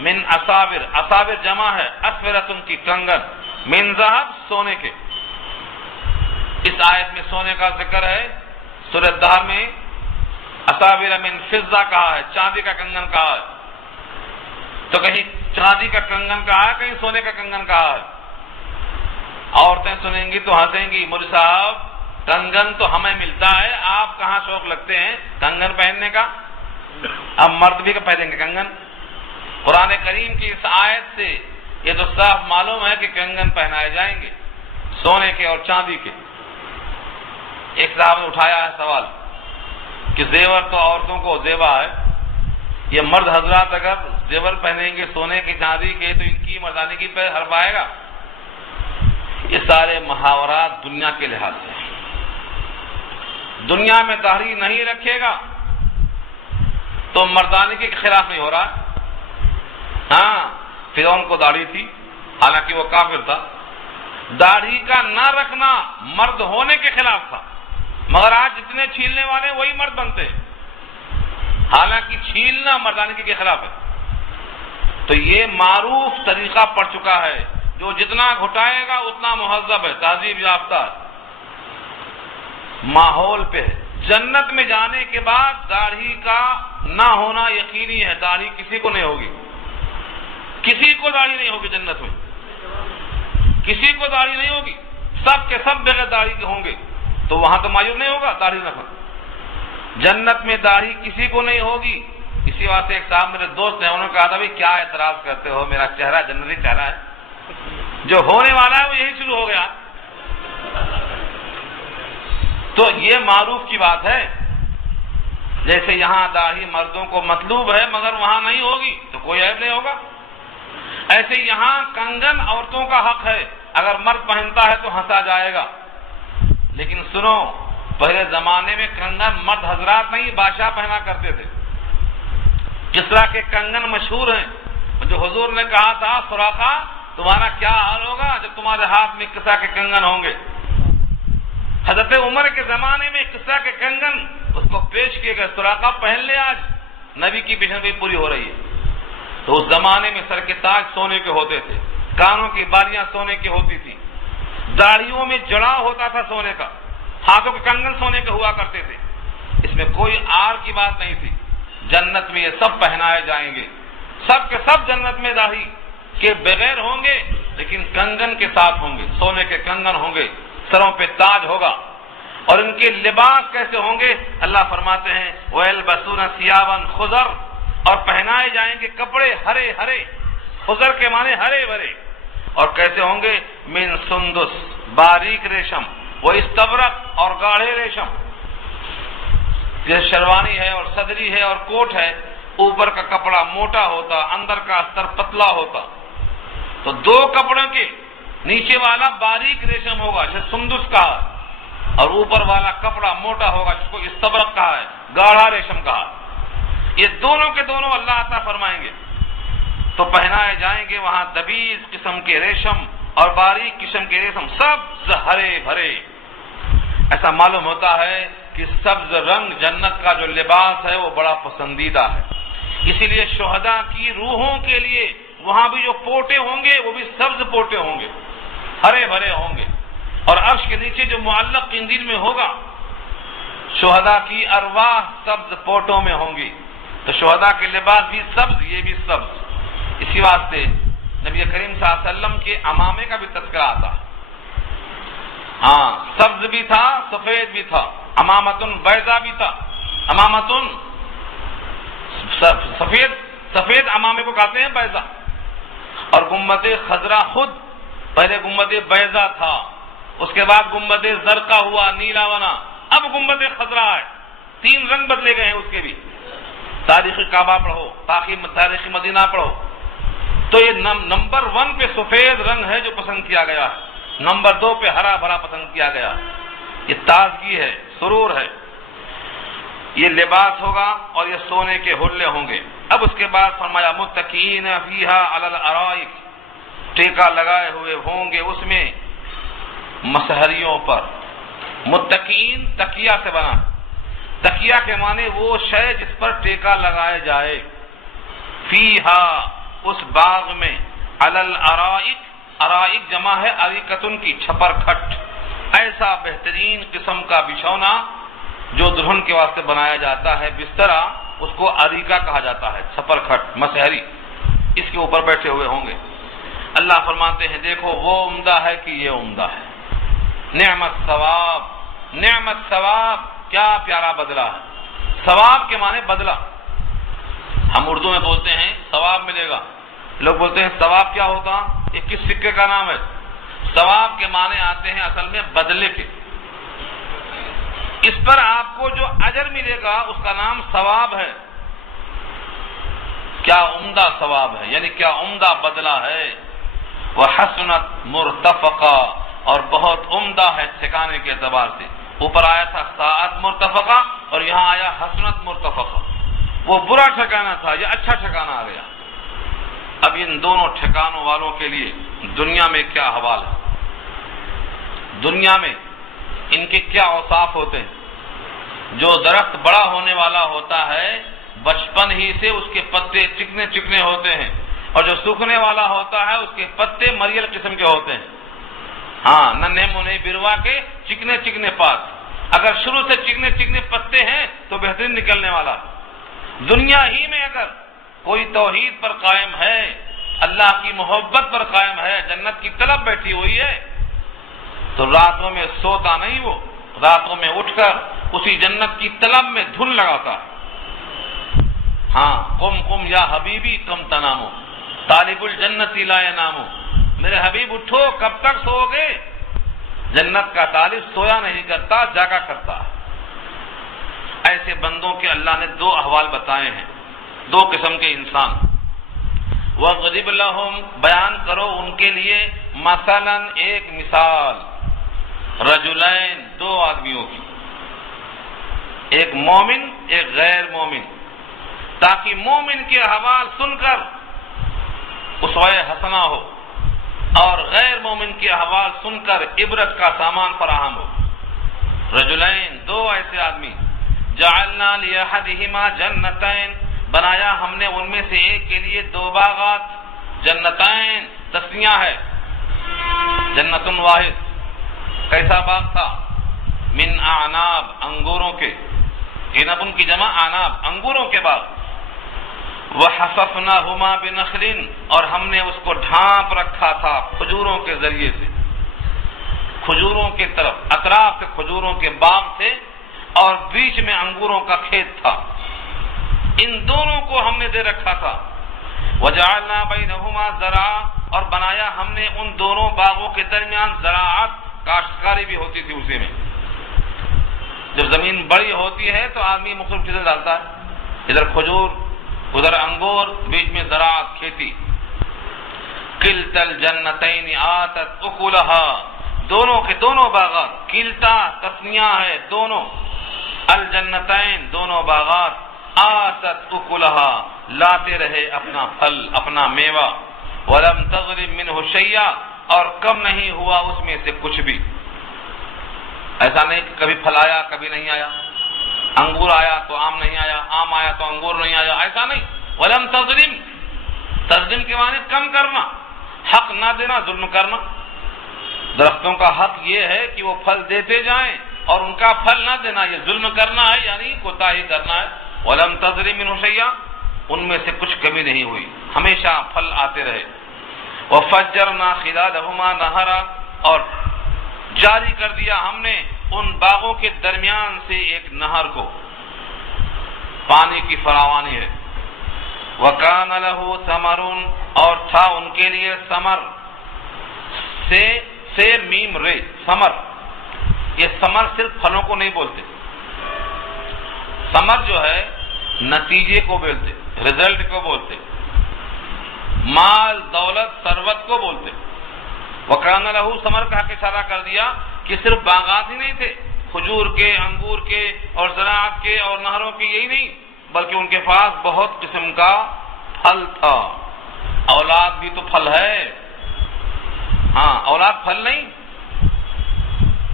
من اساور، اساور جمع ہے اسورتن کی کنگن، من ذہب سونے کے۔ اس آیت میں سونے کا ذکر ہے، سورۃ الدہر میں اساور من فضہ کہا ہے، چاندی کا کنگن کہا ہے، تو کہیں چاندی کا کنگن کہا ہے، کہیں سونے کا کنگن کہا ہے۔ عورتیں سنیں گی تو ہنسیں گی، مولوی صاحب کنگن تو ہمیں ملتا ہے، آپ کہاں شوق لگتے ہیں کنگن پہننے کا؟ اب مرد بھی پہنیں گے کنگن؟ قرآن کریم کی اس آیت سے یہ تو صاف معلوم ہے کہ کنگن پہنائے جائیں گے سونے کے اور چاندی کے۔ ایک صاحب نے اٹھایا ہے سوال کہ زیور تو عورتوں کو زیبا ہے، یہ مرد حضرات اگر زیور پہنیں گے سونے کے چاندی کے تو ان کی مردانگی پہ حرف آئے گا؟ یہ سارے محاورات دنیا کے لحاظ سے، دنیا میں داڑھی نہیں رکھے گا تو مردانگی کے خلاف نہیں ہو رہا۔ ہاں، فرعون کو داڑھی تھی حالانکہ وہ کافر تھا، داڑھی کا نہ رکھنا مرد ہونے کے خلاف تھا، مگر آج جتنے چھیلنے والے وہی مرد بنتے ہیں، حالانکہ چھیلنا مردانگی کے خلاف ہے۔ تو یہ معروف طریقہ پڑ چکا ہے، جو جتنا گھٹائے گا اتنا مہذب ہے، تہذیب یافتہ ماحول پہ ہے۔ جنت میں جانے کے بعد داڑھی کا نہ ہونا یقینی ہے، داڑھی کسی کو نہیں ہوگی، کسی کو داڑھی نہیں ہوگی جنت میں، کسی کو داڑھی نہیں ہوگی، سب کے سب بغیر داڑھی کے ہوں گے، تو وہاں تو معیوب نہیں ہوگا داڑھی رکھنا۔ جنت میں داڑھی کسی کو نہیں ہوگی۔ اسی واسطے ایک صاحب میرے دوست ہیں، انہوں نے کہا تھا بھائی کیا اعتراض کرتے ہو، میرا چہرہ جنتی چہرہ ہے، جو ہونے والا ہے وہ یہی شروع ہو گیا۔ تو یہ معروف کی بات ہے، جیسے یہاں داڑھی مردوں کو مطلوب ہے مگر وہاں نہیں ہوگی تو کوئی عیب نہیں ہوگا، ایسے یہاں کنگن عورتوں کا حق ہے، اگر مرد پہنتا ہے تو ہنسا جائے گا۔ لیکن سنو، پہلے زمانے میں کنگن مرد حضرات نہیں بادشاہ پہنا کرتے تھے۔ کسرا کے کنگن مشہور ہیں، جو حضور نے کہا تھا سراقہ تمہارا کیا حال ہوگا جب تمہارے ہاتھ میں کسرا کے کنگن ہوں گے۔ حضرت عمر کے زمانے میں کسرا کے کنگن اس کو پیش کیے گئے، سراقہ پہن لے، آج نبی کی پیشنگوئی پوری ہو رہی ہے۔ تو اس زمانے میں سر کے تاج سونے کے ہوتے تھے، کانوں کی بالیاں سونے کی ہوتی تھی، داڑھیوں میں جڑا ہوتا تھا سونے کا، ہاتھوں کے کنگن سونے کے ہوا کرتے تھے، اس میں کوئی آر کی بات نہیں تھی۔ جنت میں یہ سب پہنائے جائیں گے، سب کے سب جنت میں داڑھی کے بغیر ہوں گے لیکن کنگن کے ساتھ ہوں گے، سونے کے کنگن ہوں گے، سروں پہ تاج ہوگا۔ اور ان کے لباس کیسے ہوں گے؟ اللہ فرماتے ہیں وَيَلْبَسُونَ ثِيَابًا خُضَرًا، اور پہنائے جائیں گے کپڑے ہرے ہرے، خضر کے معنی ہرے بھرے، اور کیسے ہوں گے؟ من سندس، باریک ریشم، وہ استبرق، اور گاڑھے ریشم۔ جیسے شروانی ہے اور صدری ہے اور کوٹ ہے، اوپر کا کپڑا موٹا ہوتا، اندر کا استر پتلا ہوتا، تو دو کپڑوں کے نیچے والا باریک ریشم ہوگا جسے سندس کہا، اور اوپر والا کپڑا موٹا ہوگا جس کو استبرق کہا ہے، گاڑھا ریشم کہا۔ یہ دونوں کے دونوں اللہ عطا فرمائیں گے، تو پہنائے جائیں گے وہاں دبیز قسم کے ریشم اور باریک قسم کے ریشم، سبز ہرے بھرے۔ ایسا معلوم ہوتا ہے کہ سبز رنگ جنت کا جو لباس ہے وہ بڑا پسندیدہ ہے، اسی لیے شہداء کی روحوں کے لیے وہاں بھی جو پوٹے ہوں گے وہ بھی سبز پوٹے ہوں گے، ہرے بھرے ہوں گے، اور عرش کے نیچے جو معلق قندیل میں ہوگا، شہداء کی ارواح سبز پوٹوں میں ہوں گی، تو شہداء کے لباس بھی سبز، یہ بھی سبز۔ اسی واسطے نبی کریم صلی اللہ علیہ وسلم کے عمامے کا بھی تذکرہ آتا ہے، ہاں سبز بھی تھا، سفید بھی تھا، امامتن بیضا بھی تھا، امامتن سفید امامے کو کہتے ہیں بیضا، اور گنبد خضرا خود پہلے گنبد بیضا تھا، اس کے بعد گنبد زرقا ہوا، نیلا بنا، اب گنبد خضرا ہے، 3 رنگ بدلے گئے ہیں اس کے بھی۔ تاریخی کعبہ پڑھو، تاریخی مدینہ پڑھو، تو یہ نمبر 1 پہ سفید رنگ ہے جو پسند کیا گیا ہے، نمبر 2 پہ ہرا بھرا پسند کیا گیا، یہ تازگی ہے، سرور ہے، یہ لباس ہوگا اور یہ سونے کے حلے ہوں گے۔ اب اس کے بعد فرمایا متکئین فیہا علی الارائک، ٹیکا لگائے ہوئے ہوں گے اس میں مسہریوں پر۔ متکئین تکیہ سے بنا، تکیہ کے معنی وہ شے جس پر ٹیکا لگائے جائے، فیہا اس باغ میں، علی الارائک، ارائک جمع ہے اریکتن کی، چھپر کھٹ، ایسا بہترین قسم کا بچھونا جو دلہن کے واسطے بنایا جاتا ہے، بسترا، اس کو اریکہ کہا جاتا ہے، چھپر کھٹ مسہری، اس کے اوپر بیٹھے ہوئے ہوں گے۔ اللہ فرماتے ہیں دیکھو وہ عمدہ ہے کہ یہ عمدہ ہے، نعمت ثواب، نعمت ثواب، کیا پیارا بدلہ ہے۔ ثواب کے معنی بدلہ، ہم اردو میں بولتے ہیں ثواب ملے گا، لوگ بولتے ہیں ثواب کیا ہوتا، یہ کس سکے کا نام ہے؟ ثواب کے معنی آتے ہیں اصل میں بدلے کے، اس پر آپ کو جو اجر ملے گا اس کا نام ثواب ہے۔ کیا عمدہ ثواب ہے، یعنی کیا عمدہ بدلہ ہے۔ وحسنت مرتفقہ، اور بہت عمدہ ہے ٹھکانے کے اعتبار سے۔ اوپر آیا تھا ساعت مرتفقہ اور یہاں آیا حسنت مرتفقہ، وہ برا ٹھکانہ تھا، یہ اچھا ٹھکانہ آ گیا۔ اب ان دونوں ٹھکانوں والوں کے لیے دنیا میں کیا حوال ہے، دنیا میں ان کے کیا اوصاف ہوتے ہیں۔ جو درخت بڑا ہونے والا ہوتا ہے بچپن ہی سے اس کے پتے چکنے چکنے ہوتے ہیں، اور جو سوکھنے والا ہوتا ہے اس کے پتے مریل قسم کے ہوتے ہیں، ہاں ننھے منھے بروا کے چکنے چکنے پات، اگر شروع سے چکنے چکنے پتے ہیں تو بہترین نکلنے والا۔ دنیا ہی میں اگر کوئی توحید پر قائم ہے، اللہ کی محبت پر قائم ہے، جنت کی طلب بیٹھی ہوئی ہے، تو راتوں میں سوتا نہیں، وہ راتوں میں اٹھ کر اسی جنت کی طلب میں دھن لگاتا ہے۔ ہاں قم قم یا حبیبی کم تنامو، طالب الجنت لا ینامو، میرے حبیب اٹھو، کب تک سو گے؟ جنت کا طالب سویا نہیں کرتا، جاگا کرتا ہے۔ ایسے بندوں کے اللہ نے 2 احوال بتائے ہیں، 2 قسم کے انسان۔ وَاضْرِبْ لَهُمْ، بیان کرو ان کے لیے، مثلاً ایک مثال، رجلین، 2 آدمیوں کی، ایک مومن ایک غیر مومن، تاکہ مومن کے احوال سن کر اسوہ حسنہ ہو اور غیر مومن کے احوال سن کر عبرت کا سامان فراہم ہو۔ رجلین، 2 ایسے آدمی، جعلنا لأحدہما جنتین، بنایا ہم نے ان میں سے ایک کے لیے 2 باغات، جنتین تسنیہ ہے، جنت واحد، کیسا باغ تھا؟ من اعناب، انگوروں کے، عنب کی جمع اعناب، انگوروں کے باغ۔ وحففناہما بنخل، اور ہم نے اس کو ڈھانپ رکھا تھا کھجوروں کے ذریعے سے، کھجوروں کے طرف، اطراف سے کھجوروں کے باغ تھے اور بیچ میں انگوروں کا کھیت تھا، ان دونوں کو ہم نے دے رکھا تھا۔ وجعلنا بینہما زرعا، اور بنایا ہم نے ان دونوں باغوں کے درمیان زراعت، کاشتکاری بھی ہوتی تھی اسی میں۔ جب زمین بڑی ہوتی ہے تو آدمی مختلف چیزیں ڈالتا ہے، ادھر کھجور ادھر انگور، بیچ میں زراعت کھیتی۔ کلتا الجنتین آتت اکلہا، دونوں کے دونوں باغات، کلتا تسنیہ ہے دونوں، الجنتین دونوں باغات، آتت اکلہا لاتے رہے اپنا پھل اپنا میوہ، ولم تظلم منہ شیئا، اور کم نہیں ہوا اس میں سے کچھ بھی۔ ایسا نہیں کہ کبھی پھل آیا کبھی نہیں آیا، انگور آیا تو آم نہیں آیا، آم آیا تو انگور نہیں آیا، ایسا نہیں۔ ولم تظلم، تظلم کے معنی کم کرنا، حق نہ دینا، ظلم کرنا۔ درختوں کا حق یہ ہے کہ وہ پھل دیتے جائیں اور ان کا پھل نہ دینا، یہ ظلم کرنا ہے، یعنی کوتاہی کرنا ہے۔ وَلَمْ تَظْلِم مِنْهُ شَيْئًا، ان میں سے کچھ کمی نہیں ہوئی، ہمیشہ پھل آتے رہے۔ وَفَجَّرْنَا خِلَالَهُمَا نَهَرًا، اور جاری کر دیا ہم نے ان باغوں کے درمیان سے ایک نہر کو، پانی کی فراوانی ہے۔ وَكَانَ لَهُ ثَمَرٌ، اور تھا ان کے لیے ثمر، سے میم رے ثمر۔ یہ ثمر صرف پھلوں کو نہیں بولتے، ثمر جو ہے نتیجے کو بولتے، رزلٹ کو بولتے، مال دولت ثروت کو بولتے۔ وَكَانَ لَهُ ثَمَرٌ کا اشارہ کر دیا کہ صرف باغات ہی نہیں تھے، کھجور کے، انگور کے اور زراعت کے اور نہروں کے، یہی نہیں بلکہ ان کے پاس بہت قسم کا پھل تھا۔ اولاد بھی تو پھل ہے، ہاں اولاد پھل نہیں،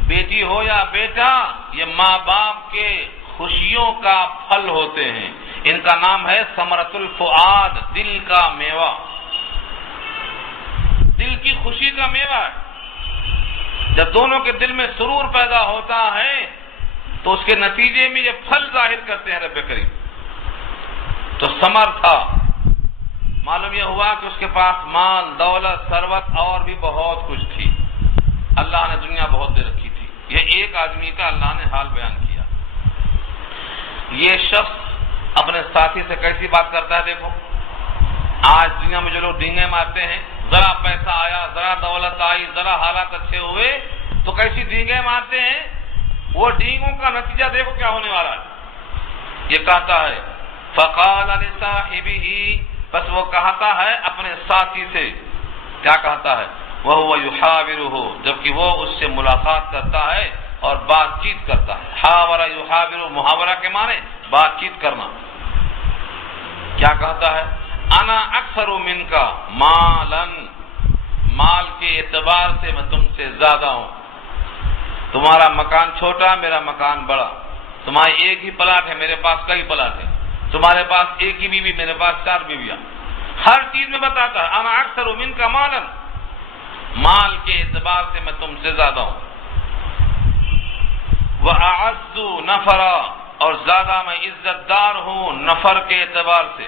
بیٹی ہو یا بیٹا، یہ ماں باپ کے خوشیوں کا پھل ہوتے ہیں، ان کا نام ہے ثمرۃ الفؤاد، دل کا میوہ، دل کی خوشی کا میوہ ہے۔ جب دونوں کے دل میں سرور پیدا ہوتا ہے تو اس کے نتیجے میں یہ پھل ظاہر کرتے ہیں رب کریم۔ تو ثمر تھا، معلوم یہ ہوا کہ اس کے پاس مال دولت ثروت اور بھی بہت کچھ تھی، اللہ نے دنیا بہت دے رکھی تھی۔ یہ ایک آدمی کا اللہ نے حال بیان کیا۔ یہ شخص اپنے ساتھی سے کیسی بات کرتا ہے دیکھو، آج دنیا میں جو لوگ ڈینگے مارتے ہیں، ذرا پیسہ آیا، ذرا دولت آئی، ذرا حالات اچھے ہوئے تو کیسی ڈینگے مارتے ہیں، وہ ڈینگوں کا نتیجہ دیکھو کیا ہونے والا ہے۔ یہ کہتا ہے فقال لصاحبہ، بس وہ کہتا ہے اپنے ساتھی سے، کیا کہتا ہے، وہو یحاورہ، جبکہ وہ اس سے ملاقات کرتا ہے اور بات چیت کرتا ہے۔ حاورہ یحاورہ، محاورہ کے معنی بات چیت کرنا۔ کیا کہتا ہے، انا اکثر منک مالا، مال کے اعتبار سے میں تم سے زیادہ ہوں، تمہارا مکان چھوٹا میرا مکان بڑا، تمہارے ایک ہی پلاٹ ہے میرے پاس کئی پلاٹ ہے، تمہارے پاس ایک ہی بیوی میرے پاس 4 بیویاں، ہر چیز میں بتاتا ہے انا اکثر منک مالا، مال کے اعتبار سے میں تم سے زیادہ ہوں۔ وَأَعَزُّ نَفَرًا، اور زیادہ میں عزت دار ہوں نفر کے اعتبار سے۔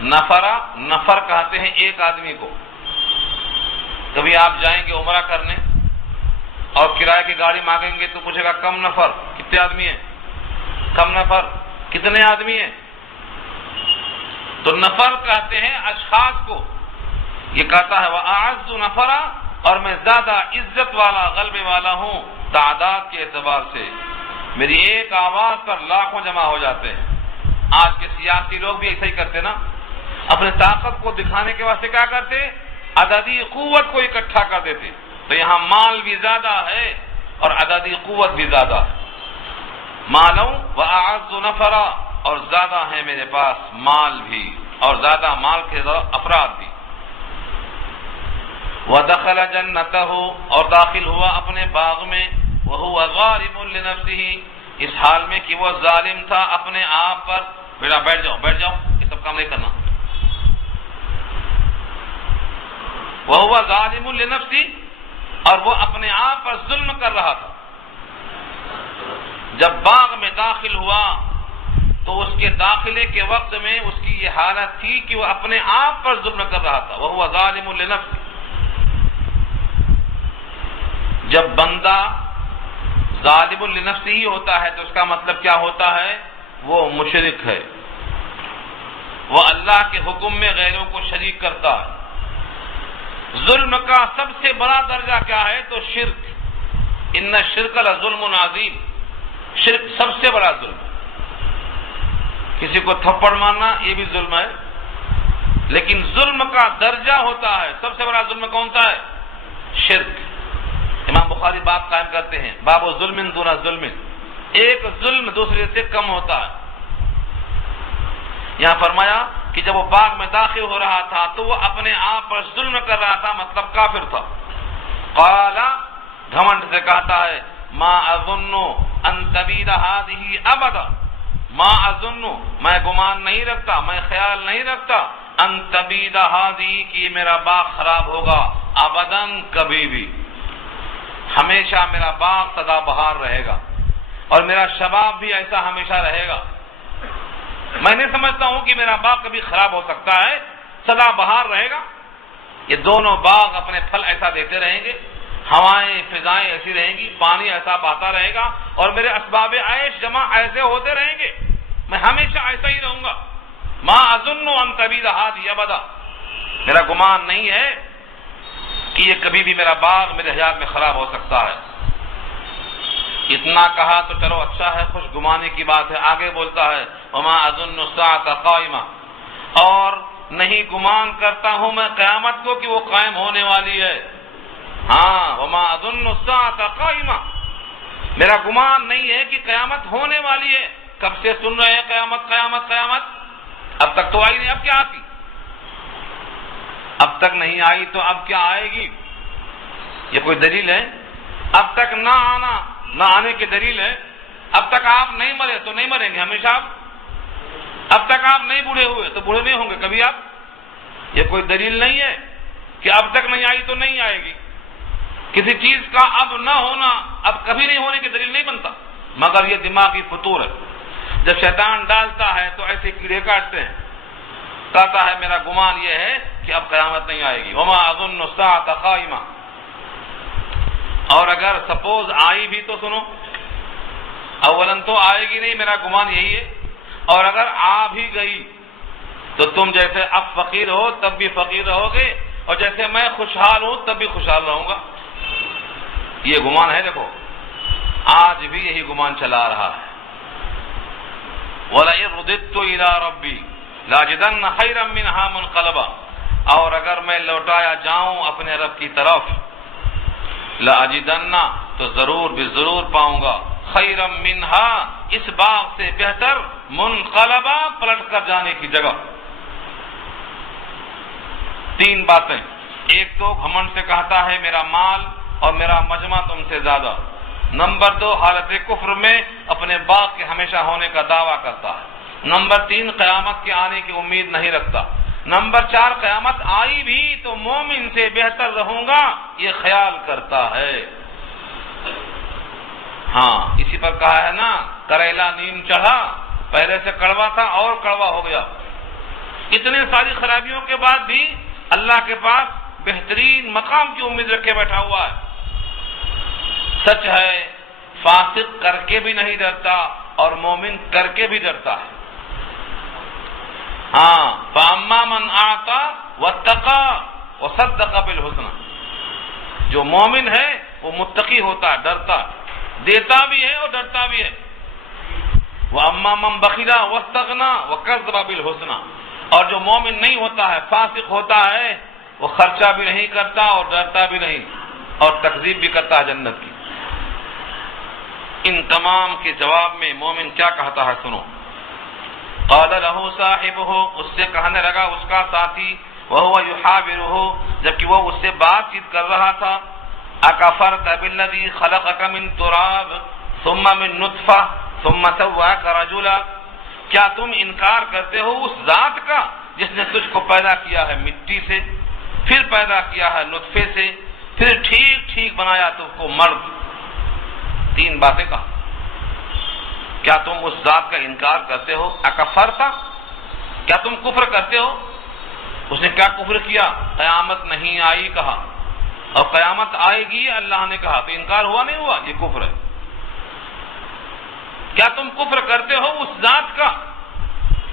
نفر کہتے ہیں ایک آدمی کو۔ کبھی آپ جائیں گے عمرہ کرنے اور کرائے کی گاڑی مانگیں گے تو پوچھے گا کم نفر، کتنے آدمی ہیں، کم نفر کتنے آدمی ہیں، تو نفر کہتے ہیں اشخاص کو۔ یہ کہتا ہے وَأَعَزُّ نَفَرًا، اور میں زیادہ عزت والا غلبے والا ہوں تعداد کے اعتبار سے، میری ایک آواز پر لاکھوں جمع ہو جاتے ہیں۔ آج کے سیاسی لوگ بھی ایسا ہی کرتے نا، اپنے طاقت کو دکھانے کے واسطے کیا کرتے، عددی قوت کو اکٹھا کر دیتے۔ تو یہاں مال بھی زیادہ ہے اور عددی قوت بھی زیادہ ہے۔ مالوں وَأَعَزُّ نَفَرًا، اور زیادہ ہے میرے پاس مال بھی اور زیادہ مال کے افراد بھی۔ وَدَخَلَ جَنَّتَهُ، اور داخل ہوا اپنے باغ میں، وَهُوَ ظَالِمٌ لِنَفْسِهِ، اس حال میں کہ وہ ظالم تھا اپنے آپ پر۔ بیٹا بیٹھ جاؤ یہ سب کام نہیں کرنا۔ وَهُوَ ظَالِمٌ لِنَفْسِهِ، اور وہ اپنے آپ پر ظلم کر رہا تھا۔ جب باغ میں داخل ہوا تو اس کے داخلے کے وقت میں اس کی یہ حالت تھی کہ وہ اپنے آپ پر ظلم کر رہا تھا۔ وَهُوَ ظَالِمٌ لِنَفْسِهِ، جب بندہ ظالم لنفسہ ہی ہوتا ہے تو اس کا مطلب کیا ہوتا ہے، وہ مشرک ہے، وہ اللہ کے حکم میں غیروں کو شریک کرتا ہے۔ ظلم کا سب سے بڑا درجہ کیا ہے تو شرک، ان الشرک لظلم عظیم، شرک سب سے بڑا ظلم ہے۔ کسی کو تھپڑ مارنا یہ بھی ظلم ہے، لیکن ظلم کا درجہ ہوتا ہے، سب سے بڑا ظلم کون سا ہے، شرک۔ امام بخاری باب قائم کرتے ہیں باب ظلم دون ظلم، ایک ظلم دوسرے سے کم ہوتا ہے۔ یہاں فرمایا کہ جب وہ باغ میں داخل ہو رہا تھا تو وہ اپنے آپ پر ظلم کر رہا تھا، مطلب کافر تھا۔ قال، گھمنڈ سے کہتا ہے، ما اظن ان تبید هذه ابدا، ما اظن، میں گمان نہیں رکھتا، میں خیال نہیں رکھتا ان تبید ہذی کہ میرا باغ خراب ہوگا، ابداً کبھی بھی، ہمیشہ میرا باغ سدا بہار رہے گا اور میرا شباب بھی ایسا ہمیشہ رہے گا۔ میں نہیں سمجھتا ہوں کہ میرا باغ کبھی خراب ہو سکتا ہے، سدا بہار رہے گا۔ یہ دونوں باغ اپنے پھل ایسا دیتے رہیں گے، ہوائیں فضائیں ایسی رہیں گی، پانی ایسا بہتا رہے گا اور میرے اسباب عیش جمع ایسے ہوتے رہیں گے، میں ہمیشہ ایسا ہی رہوں گا۔ ما اظن ان تبید ہذی ابدا، میرا گمان نہیں ہے کہ یہ کبھی بھی میرا باغ میرے حیات میں خراب ہو سکتا ہے۔ اتنا کہا تو چلو اچھا ہے، خوش گمانی کی بات ہے۔ آگے بولتا ہے وما اظن الساعۃ قائمہ، اور نہیں گمان کرتا ہوں میں قیامت کو کہ وہ قائم ہونے والی ہے۔ ہاں، وما اظن الساعۃ قائمہ، میرا گمان نہیں ہے کہ قیامت ہونے والی ہے۔ کب سے سن رہے ہیں قیامت قیامت قیامت، اب تک تو آئی نہیں، اب کیا آتی؟ اب تک نہیں آئی تو اب کیا آئے گی؟ یہ کوئی دلیل ہے؟ اب تک نہ آنے کی دلیل ہے؟ اب تک آپ نہیں مرے تو نہیں مریں گے ہمیشہ آپ، اب تک آپ نہیں بوڑھے ہوئے تو بوڑھے نہیں ہوں گے کبھی آپ۔ یہ کوئی دلیل نہیں ہے کہ اب تک نہیں آئی تو نہیں آئے گی۔ کسی چیز کا اب نہ ہونا اب کبھی نہیں ہونے کی دلیل نہیں بنتا، مگر یہ دماغی فطور ہے۔ جب شیطان ڈالتا ہے تو ایسے کیڑے کاٹتے ہیں، کہتا ہے میرا گمان یہ ہے کہ اب قیامت نہیں آئے گی۔ وما اظن الساعۃ قائمہ، اور اگر سپوز آئی بھی تو سنو، اولاً تو آئے گی نہیں، میرا گمان یہی ہے، اور اگر آ بھی گئی تو تم جیسے اب فقیر ہو تب بھی فقیر رہو گے، اور جیسے میں خوشحال ہوں تب بھی خوشحال رہوں گا۔ یہ گمان ہے، دیکھو آج بھی یہی گمان چلا رہا ہے۔ وَلَئِن رُدِدتُّ إِلَىٰ رَبِّي لَأَجِدَنَّ خَيْرًا مِنْهَا مُنْقَلَبًا، اور اگر میں لوٹایا جاؤں اپنے رب کی طرف، لَأَجِدَنَّ تو ضرور بھی ضرور پاؤں گا، خَيْرًا مِنْهَا اس باغ سے بہتر، منقلبا پلٹ کر جانے کی جگہ۔ تین باتیں، ایک تو گھمنڈ سے کہتا ہے میرا مال اور میرا مجمع تم سے زیادہ۔ نمبر دو، حالت کفر میں اپنے باغ کے ہمیشہ ہونے کا دعویٰ کرتا ہے۔ نمبر تین، قیامت کے آنے کی امید نہیں رکھتا۔ نمبر چار، قیامت آئی بھی تو مومن سے بہتر رہوں گا یہ خیال کرتا ہے۔ ہاں، اسی پر کہا ہے نا، کریلا نیم چڑھا، پہلے سے کڑوا تھا اور کڑوا ہو گیا۔ اتنے ساری خرابیوں کے بعد بھی اللہ کے پاس بہترین مقام کی امید رکھے بیٹھا ہوا ہے۔ سچ ہے، فاسق کر کے بھی نہیں ڈرتا اور مومن کر کے بھی ڈرتا ہے۔ ہاں، فَأَمَّا مَنْ أَعْطَى وَاتَّقَى وَصَدَّقَ بِالْحُسْنَى، جو مومن ہے وہ متقی ہوتا ہے، ڈرتا ہے، دیتا بھی ہے اور ڈرتا بھی ہے۔ وَأَمَّا مَنْ بَخِلَ وَاسْتَغْنَى وَكَذَّبَ بِالْحُسْنَى، اور جو مومن نہیں ہوتا ہے، فاسق ہوتا ہے، وہ خرچہ بھی نہیں کرتا اور ڈرتا بھی نہیں اور تکذیب بھی کرتا ہے جنت کی۔ ان تمام کے جواب میں مومن کیا کہتا ہے سنو۔ قال له صاحبه، اس سے کہنے لگا اس کا ساتھی، وهو يحاوره، جبکہ وہ اس سے بات چیت کر رہا تھا، اکفرت بالذی خلقک من تراب ثم من نطفہ ثم سواک رجلا، کیا تم انکار کرتے ہو اس ذات کا جس نے تجھ کو پیدا کیا ہے مٹی سے، پھر پیدا کیا ہے نطفے سے، پھر ٹھیک ٹھیک بنایا تم کو مرد۔ تین باتیں کہا، کیا تم اس ذات کا انکار کرتے ہو؟ اکفرتا، کیا تم کفر کرتے ہو؟ اس نے کیا کفر کیا؟ قیامت نہیں آئی کہا، اور قیامت آئے گی اللہ نے کہا، تو انکار ہوا نہیں ہوا؟ یہ کفر ہے۔ کیا تم کفر کرتے ہو اس ذات کا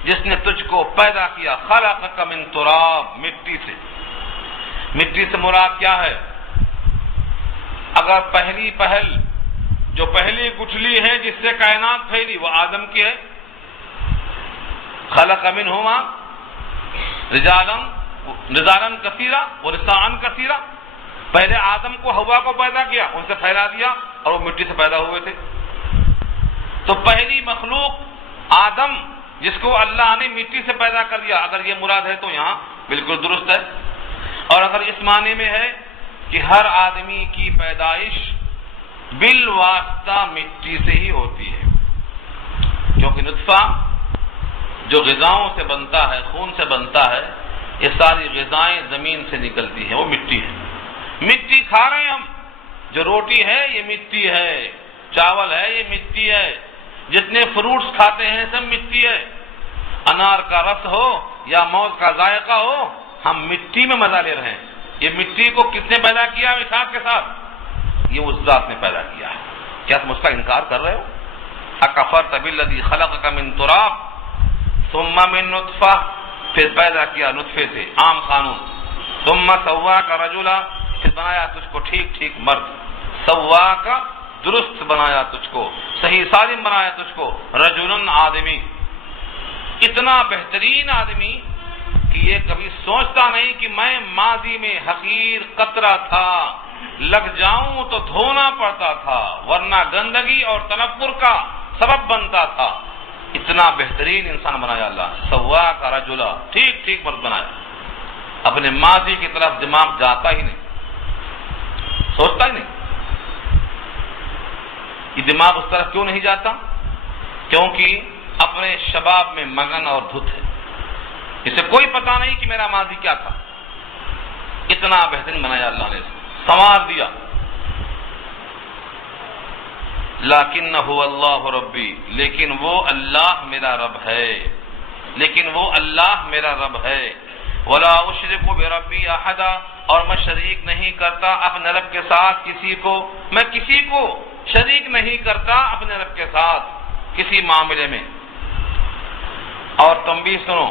جس نے تجھ کو پیدا کیا، خلقک من تراب، مٹی سے۔ مٹی سے مراد کیا ہے؟ اگر پہلی پہل جو پہلی گٹھلی ہے جس سے کائنات پھیلی وہ آدم کی ہے، خلق منہما رجالا کثیرا ونساء کثیرا، پہلے آدم کو حوا کو پیدا کیا، ان سے پھیلا دیا اور وہ مٹی سے پیدا ہوئے تھے۔ تو پہلی مخلوق آدم جس کو اللہ نے مٹی سے پیدا کر دیا، اگر یہ مراد ہے تو یہاں بالکل درست ہے، اور اگر اس معنی میں ہے کہ ہر آدمی کی پیدائش بالواسطہ مٹی سے ہی ہوتی ہے، کیونکہ نطفہ جو غذاؤں سے بنتا ہے، خون سے بنتا ہے، یہ ساری غذائیں زمین سے نکلتی ہیں، وہ مٹی ہے، مٹی کھا رہے ہیں ہم، جو روٹی ہے یہ مٹی ہے، چاول ہے یہ مٹی ہے، جتنے فروٹس کھاتے ہیں سب مٹی ہے، انار کا رس ہو یا موز کا ذائقہ ہو، ہم مٹی میں مزہ لے رہے ہیں۔ یہ مٹی کو کس نے پیدا کیا مٹھاس کے ساتھ؟ یہ اس ذات نے پیدا کیا ہے۔ کیا تم اس کا انکار کر رہے ہو؟ اکفرت بالذی خلقک من تراب ثم من نطفہ، پھر پیدا کیا نطفے سے، عام قانون، ثم سواک رجلا، پھر بنایا تجھ کو ٹھیک ٹھیک مرد، سواک درست بنایا تجھ کو، صحیح سالم بنایا تجھ کو، رجل آدمی، اتنا بہترین آدمی کہ یہ کبھی سوچتا نہیں کہ میں ماضی میں حقیر قطرہ تھا، لگ جاؤں تو دھونا پڑتا تھا ورنہ گندگی اور تنفر کا سبب بنتا تھا۔ اتنا بہترین انسان بنایا اللہ، سواک رجلا، ٹھیک ٹھیک مرد بنایا۔ اپنے ماضی کی طرف دماغ جاتا ہی نہیں، سوچتا ہی نہیں۔ یہ دماغ اس طرف کیوں نہیں جاتا؟ کیونکہ اپنے شباب میں مگن اور دھت ہے، اسے کوئی پتا نہیں کہ میرا ماضی کیا تھا۔ اتنا بہترین بنایا اللہ نے، سنوار دیا۔ لیکنہ اللہ ربی، لیکن وہ اللہ میرا رب ہے، لیکن وہ اللہ میرا رب ہے۔ ولا اشرک بربی احدا، اور میں شریک نہیں کرتا اپنے رب کے ساتھ کسی کو، میں کسی کو شریک نہیں کرتا اپنے رب کے ساتھ کسی معاملے میں۔ اور تم بھی سنو،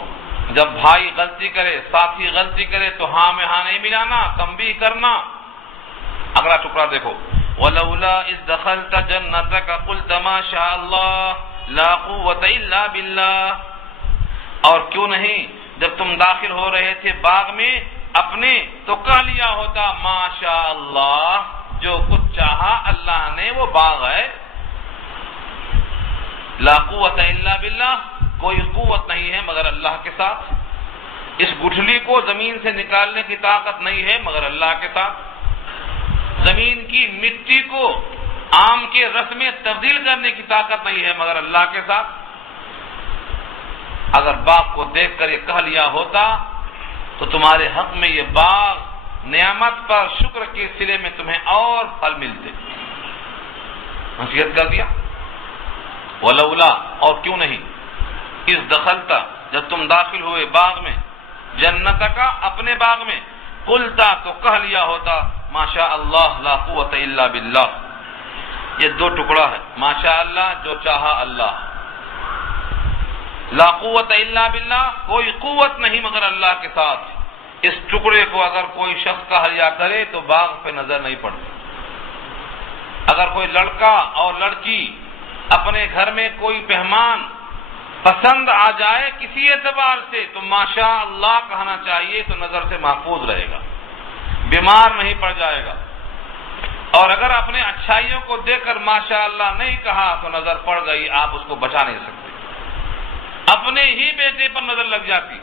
جب بھائی غلطی کرے، ساتھی غلطی کرے تو ہاں میں ہاں نہیں ملانا، تنبیہ کرنا۔ اگلا ٹکڑا دیکھو، وَلَوْلَا إِذْ دَخَلْتَ جَنَّتَكَ قُلْتَ مَا شَاءَ اللَّهُ لَا قُوَّةَ إِلَّا بِاللَّهِ، اور کیوں نہیں جب تم داخل ہو رہے تھے باغ میں اپنے تو کہہ لیا ہوتا ما شاء اللہ، جو کچھ چاہا اللہ نے وہ باغ ہے۔ لا قوت الا باللہ، کوئی قوت نہیں ہے مگر اللہ کے ساتھ۔ اس گٹھلی کو زمین سے نکالنے کی طاقت نہیں ہے مگر اللہ کے ساتھ۔ زمین کی مٹی کو آم کے رس میں تبدیل کرنے کی طاقت نہیں ہے مگر اللہ کے ساتھ۔ اگر باغ کو دیکھ کر یہ کہہ لیا ہوتا تو تمہارے حق میں یہ باغ نعمت پر شکر کے سلے میں تمہیں اور پھل ملتے۔ نصیحت کر دیا، ولولا، اور کیوں نہیں، اس دخلتا، جب تم داخل ہوئے باغ میں، جنت کا، اپنے باغ میں، قلتا، تو کہہ لیا ہوتا ماشاء اللہ لا قوت الا باللہ۔ یہ دو ٹکڑا ہے، ماشاء اللہ جو چاہا اللہ، لا قوت الا باللہ، کوئی قوت نہیں مگر اللہ کے ساتھ۔ اس ٹکڑے کو اگر کوئی شخص کہہ لیا کرے تو باغ پہ نظر نہیں پڑتی۔ اگر کوئی لڑکا اور لڑکی اپنے گھر میں کوئی مہمان پسند آ جائے کسی اعتبار سے تو ماشاء اللہ کہنا چاہیے تو نظر سے محفوظ رہے گا، بیمار نہیں پڑ جائے گا۔ اور اگر اپنے اچھائیوں کو دیکھ کر ماشاء اللہ نہیں کہا تو نظر پڑ گئی، آپ اس کو بچا نہیں سکتے۔ اپنے ہی بیٹے پر نظر لگ جاتی،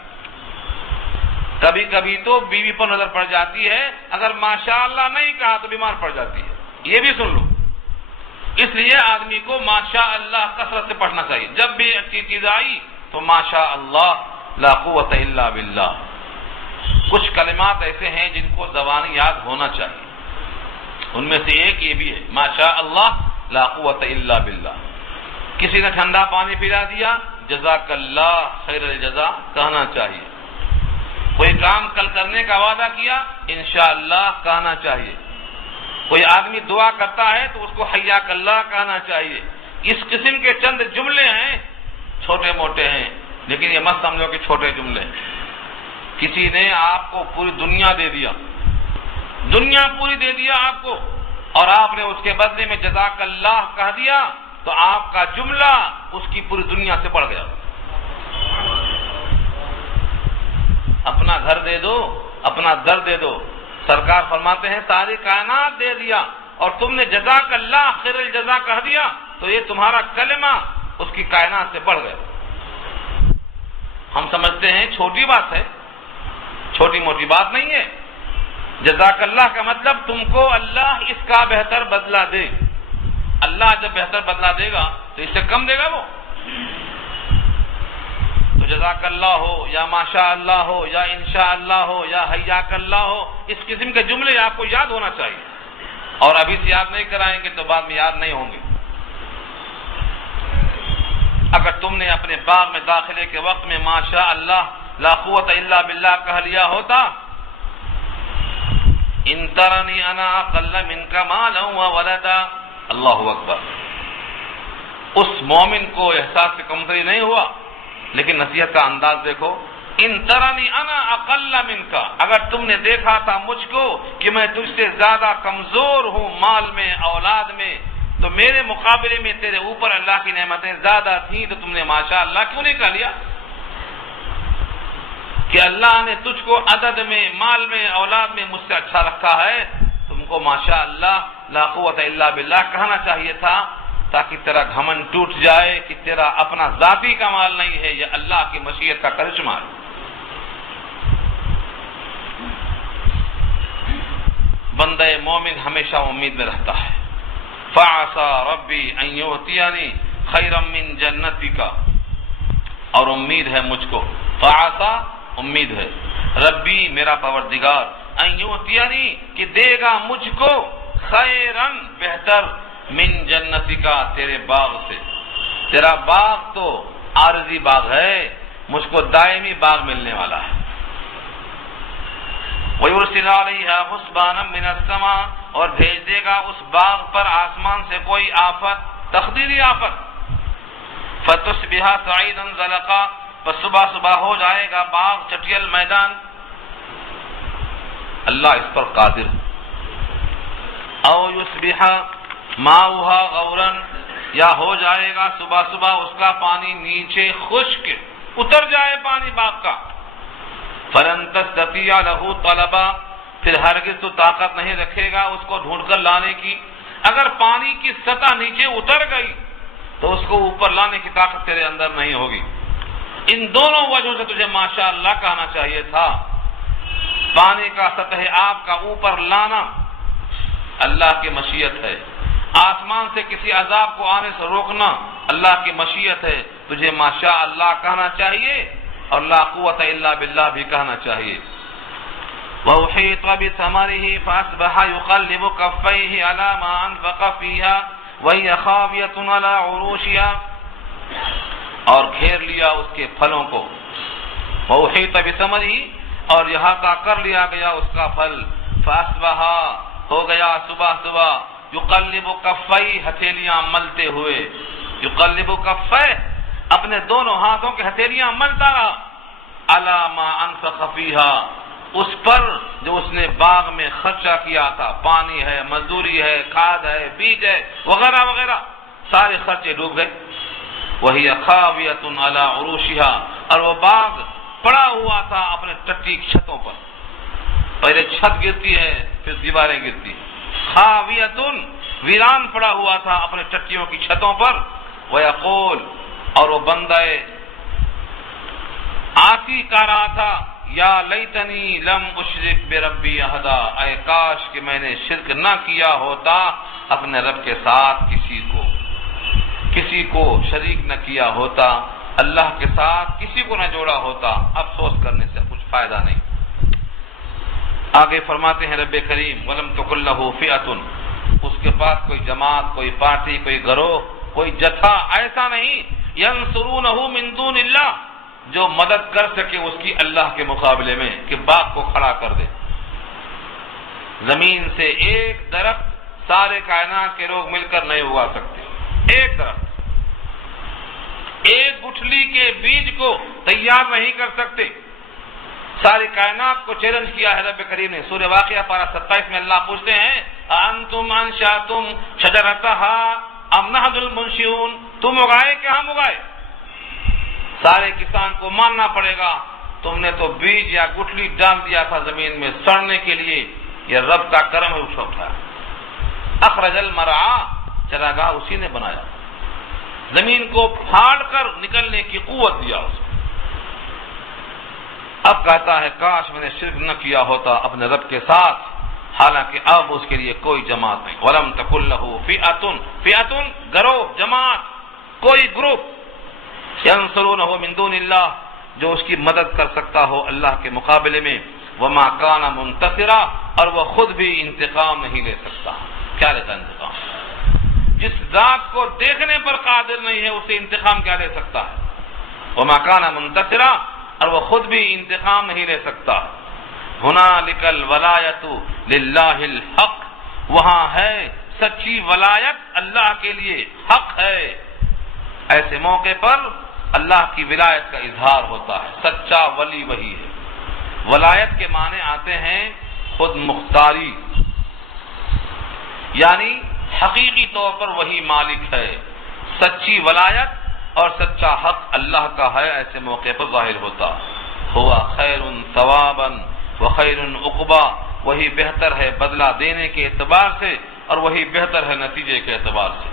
کبھی کبھی تو بیوی پر نظر پڑ جاتی ہے، اگر ماشاء اللہ نہیں کہا تو بیمار پڑ جاتی ہے۔ یہ بھی سن لو، اس لیے آدمی کو ماشاء اللہ کثرت سے پڑھنا چاہیے۔ جب بھی اچھی چیز آئی تو ماشاء اللہ لا قوت الا باللہ۔ کچھ کلمات ایسے ہیں جن کو زبانی یاد ہونا چاہیے، ان میں سے ایک یہ بھی ہے ماشاء اللہ لا قوت الا باللہ۔ کسی نے ٹھنڈا پانی پلا دیا، جزاک اللہ خیر الجزا کہنا چاہیے۔ کوئی کام کل کرنے کا وعدہ کیا، انشاءاللہ کہنا چاہیے۔ کوئی آدمی دعا کرتا ہے تو اس کو حیاک اللہ کہنا چاہیے۔ اس قسم کے چند جملے ہیں، چھوٹے موٹے ہیں، لیکن یہ مت سمجھو کہ چھوٹے جملے ہیں۔ کسی نے آپ کو پوری دنیا دے دیا، دنیا پوری دے دیا آپ کو، اور آپ نے اس کے بدلے میں جزاک اللہ کہہ دیا تو آپ کا جملہ اس کی پوری دنیا سے بڑھ گیا۔ اپنا گھر دے دو، اپنا در دے دو، سرکار فرماتے ہیں ساری کائنات دے دیا اور تم نے جزاک اللہ خیر الجزا کہہ دیا تو یہ تمہارا کلمہ اس کی کائنات سے بڑھ گیا۔ ہم سمجھتے ہیں چھوٹی بات ہے، چھوٹی موٹی بات نہیں ہے۔ جزاک اللہ کا مطلب تم کو اللہ اس کا بہتر بدلہ دے۔ اللہ جب بہتر بدلہ دے گا تو اس سے کم دے گا وہ؟ تو جزاک اللہ ہو یا ماشاء اللہ ہو یا انشاء اللہ ہو یا حیاک اللہ ہو، اس قسم کے جملے آپ کو یاد ہونا چاہیے، اور ابھی سے یاد نہیں کرائیں گے تو بعد میں یاد نہیں ہوں گے۔ اگر تم نے اپنے باغ میں داخلے کے وقت میں ماشاء اللہ لا قوت الا باللہ کہہ لیا ہوتا، ان ترنی انا اقل منک مالا وولدا، اللہ اکبر، اس مومن کو احساس سے کمتری نہیں ہوا، لیکن نصیحت کا انداز دیکھو، ان ترنی انا اقل منک، اگر تم نے دیکھا تھا مجھ کو کہ میں تجھ سے زیادہ کمزور ہوں مال میں اولاد میں، تو میرے مقابلے میں تیرے اوپر اللہ کی نعمتیں زیادہ تھیں، تو تم نے ماشاء اللہ کیوں نہیں کہہ لیا کہ اللہ نے تجھ کو عدد میں مال میں اولاد میں مجھ سے اچھا رکھا ہے، تم کو ماشاء اللہ لا قوت الا باللہ کہنا چاہیے تھا، تاکہ تیرا گھمنڈ ٹوٹ جائے کہ تیرا اپنا ذاتی کمال نہیں ہے، یہ اللہ کی مشیت کا کرشمہ ہے۔ بندہ مومن ہمیشہ امید میں رہتا ہے، فَعَسَى رَبِّي أَن يُؤْتِيَنِي خَيْرًا مِّن جَنَّتِكَ، اور امید ہے مجھ کو، فَعَسَى امید ہے، ربی میرا پروردگار، ان یؤتینی کہ دے گا مجھ کو، خیرن بہتر، من جنتی کا تیرے باغ سے، تیرا باغ تو عارضی باغ ہے، مجھ کو دائمی باغ ملنے والا ہے۔ وَيُرْسِلَ عَلَيْهَا حُسْبَانًا مِّنَ السَّمَاءِ، اور بھیج دے گا اس باغ پر آسمان سے کوئی آفت، تقدیری آفت، فَتُصْبِحَ صَعِيدًا زَلَقًا، بس صبح صبح ہو جائے گا باغ چٹیل میدان، اللہ اس پر قادر۔ او یصبح ماؤها غورا، یا ہو جائے گا صبح صبح اس کا پانی نیچے خشک، اتر جائے پانی باغ کا، فلن تستطيع له طلبا، پھر ہرگز تو طاقت نہیں رکھے گا اس کو ڈھونڈ کر لانے کی، اگر پانی کی سطح نیچے اتر گئی تو اس کو اوپر لانے کی طاقت تیرے اندر نہیں ہوگی۔ ان دونوں وجہوں سے تجھے ماشاء اللہ کہنا چاہیے تھا۔ پانی کا سطح آب کا اوپر لانا اللہ کی مشیت ہے، آسمان سے کسی عذاب کو آنے سے روکنا اللہ کی مشیت ہے، تجھے ماشاء اللہ کہنا چاہیے اور لا قوت الا باللہ بھی کہنا چاہیے۔ وَأُحِيطَ بِثَمَرِهِ فَأَصْبَحَ يُقَلِّبُ كَفَّيْهِ عَلَى مَا أَنفَقَ فِيهَا وَهِيَ خَاوِيَةٌ عَلَى عُرُوشِهَا، اور گھیر لیا اس کے پھلوں کو، وَأُحِيطَ بِثَمَرِهِ، اور احاطہ کر لیا گیا اس کا پھل، فَأَصْبَحَ ہو گیا صبح صبح، يُقَلِّبُ كَفَّيْهِ ہتھیلیاں ملتے ہوئے، يُقَلِّبُ كَفَّيْهِ اپنے دونوں ہاتھوں کے ہتھیلیاں ملتا رہا، عَلَى مَا أَنفَقَ فِيهَا، اس پر جو اس نے باغ میں خرچہ کیا تھا، پانی ہے، مزدوری ہے، کھاد ہے، بیج ہے، وغیرہ وغیرہ، سارے خرچے ڈوب گئے۔ وَهِيَ خَاوِيَةٌ عَلَى عُرُوشِهَا، اور وہ باغ پڑا ہوا تھا اپنے ٹٹی چھتوں پر، پہلے چھت گرتی ہے پھر دیواریں گرتی ہیں، خاویۃ ویران پڑا ہوا تھا اپنے ٹٹیوں کی چھتوں پر، وَيَقُولُ، اور وہ بندہ آسی کہہ رہا تھا، یا لیتنی لم اشرک بربی احدا، اے کاش کہ میں نے شرک نہ کیا ہوتا اپنے رب کے ساتھ کسی کو شریک نہ کیا ہوتا، اللہ کے ساتھ کسی کو نہ جوڑا ہوتا، افسوس کرنے سے کچھ فائدہ نہیں۔ آگے فرماتے ہیں رب کریم، وَلَمْ تَكُن لَهُ فِئَةٌ، اس کے پاس کوئی جماعت، کوئی پارٹی، کوئی گروہ، کوئی جتھا ایسا نہیں، يَنْصُرُونَهُ مِن دُونِ اللَّهِ، جو مدد کر سکے اس کی اللہ کے مقابلے میں، کہ باغ کو کھڑا کر دے۔ زمین سے ایک درخت سارے کائنات کے لوگ مل کر نہیں اگا سکتے، ایک درخت، ایک گٹھلی کے بیج کو تیار نہیں کر سکتے۔ ساری کائنات کو چیلنج کیا ہے رب کریم نے۔ سورہ واقعہ پارہ 27 میں اللہ پوچھتے ہیں، انتم انشأتم شجرتها ام نحن المنشئون، تم اگائے کہ ہم اگائے؟ سارے کسان کو ماننا پڑے گا، تم نے تو بیج یا گٹھلی ڈال دیا تھا زمین میں سڑنے کے لیے، یہ رب کا کرم ہے اٹھا۔ اخرج المرعى، چراگاہ اسی نے بنایا، زمین کو پھاڑ کر نکلنے کی قوت دیا اس کو۔ اب کہتا ہے کاش میں نے شرک نہ کیا ہوتا اپنے رب کے ساتھ، حالانکہ اب اس کے لیے کوئی جماعت نہیں۔ وَلَمْ تَكُن لَهُ فِئَةٌ گروہ، جماعت، کوئی گروپ، يَنْصُرُونَهُ مِن دُونِ اللَّهِ، جو اس کی مدد کر سکتا ہو اللہ کے مقابلے میں، وما کان منتصرا، اور وہ خود بھی انتقام نہیں لے سکتا۔ کیا لیتا انتقام؟ جس ذات کو دیکھنے پر قادر نہیں ہے اسے انتقام کیا لے سکتا ہے؟ وما کان منتصرا، اور وہ خود بھی انتقام نہیں لے سکتا۔ ہنالک الولایۃ للہ الحق، وہاں ہے سچی ولایت اللہ کے لیے، حق ہے۔ ایسے موقع پر اللہ کی ولایت کا اظہار ہوتا ہے، سچا ولی وہی ہے۔ ولایت کے معنی آتے ہیں خود مختاری، یعنی حقیقی طور پر وہی مالک ہے۔ سچی ولایت اور سچا حق اللہ کا ہے، ایسے موقع پر ظاہر ہوتا۔ ہوا خیر ثوابا وخیر عقبا، وہی بہتر ہے بدلہ دینے کے اعتبار سے اور وہی بہتر ہے نتیجے کے اعتبار سے۔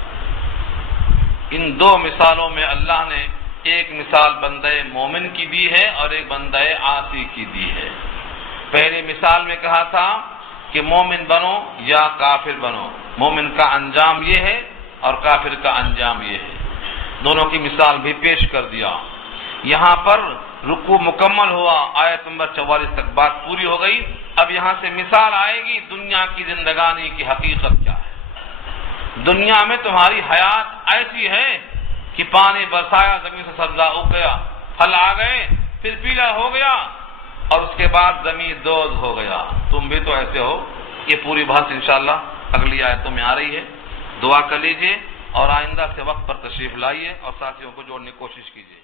ان دو مثالوں میں اللہ نے ایک مثال بندہ مومن کی دی ہے اور ایک بندہ عاصی کی دی ہے۔ پہلی مثال میں کہا تھا کہ مومن بنو یا کافر بنو، مومن کا انجام یہ ہے اور کافر کا انجام یہ ہے، دونوں کی مثال بھی پیش کر دیا۔ یہاں پر رکوع مکمل ہوا، آیت نمبر 44 تک بات پوری ہو گئی۔ اب یہاں سے مثال آئے گی دنیا کی زندگانی کی حقیقت کیا ہے۔ دنیا میں تمہاری حیات ایسی ہے کہ پانی برسایا، زمین سے سبزہ اگ گیا، پھل آ گئے، پھر پیلا ہو گیا اور اس کے بعد زمین دوز ہو گیا۔ تم بھی تو ایسے ہو۔ یہ پوری بحث انشاءاللہ اگلی آیتوں میں آ رہی ہے۔ دعا کر لیجئے اور آئندہ سے وقت پر تشریف لائیے اور ساتھیوں کو جوڑنے کی کوشش کیجیے۔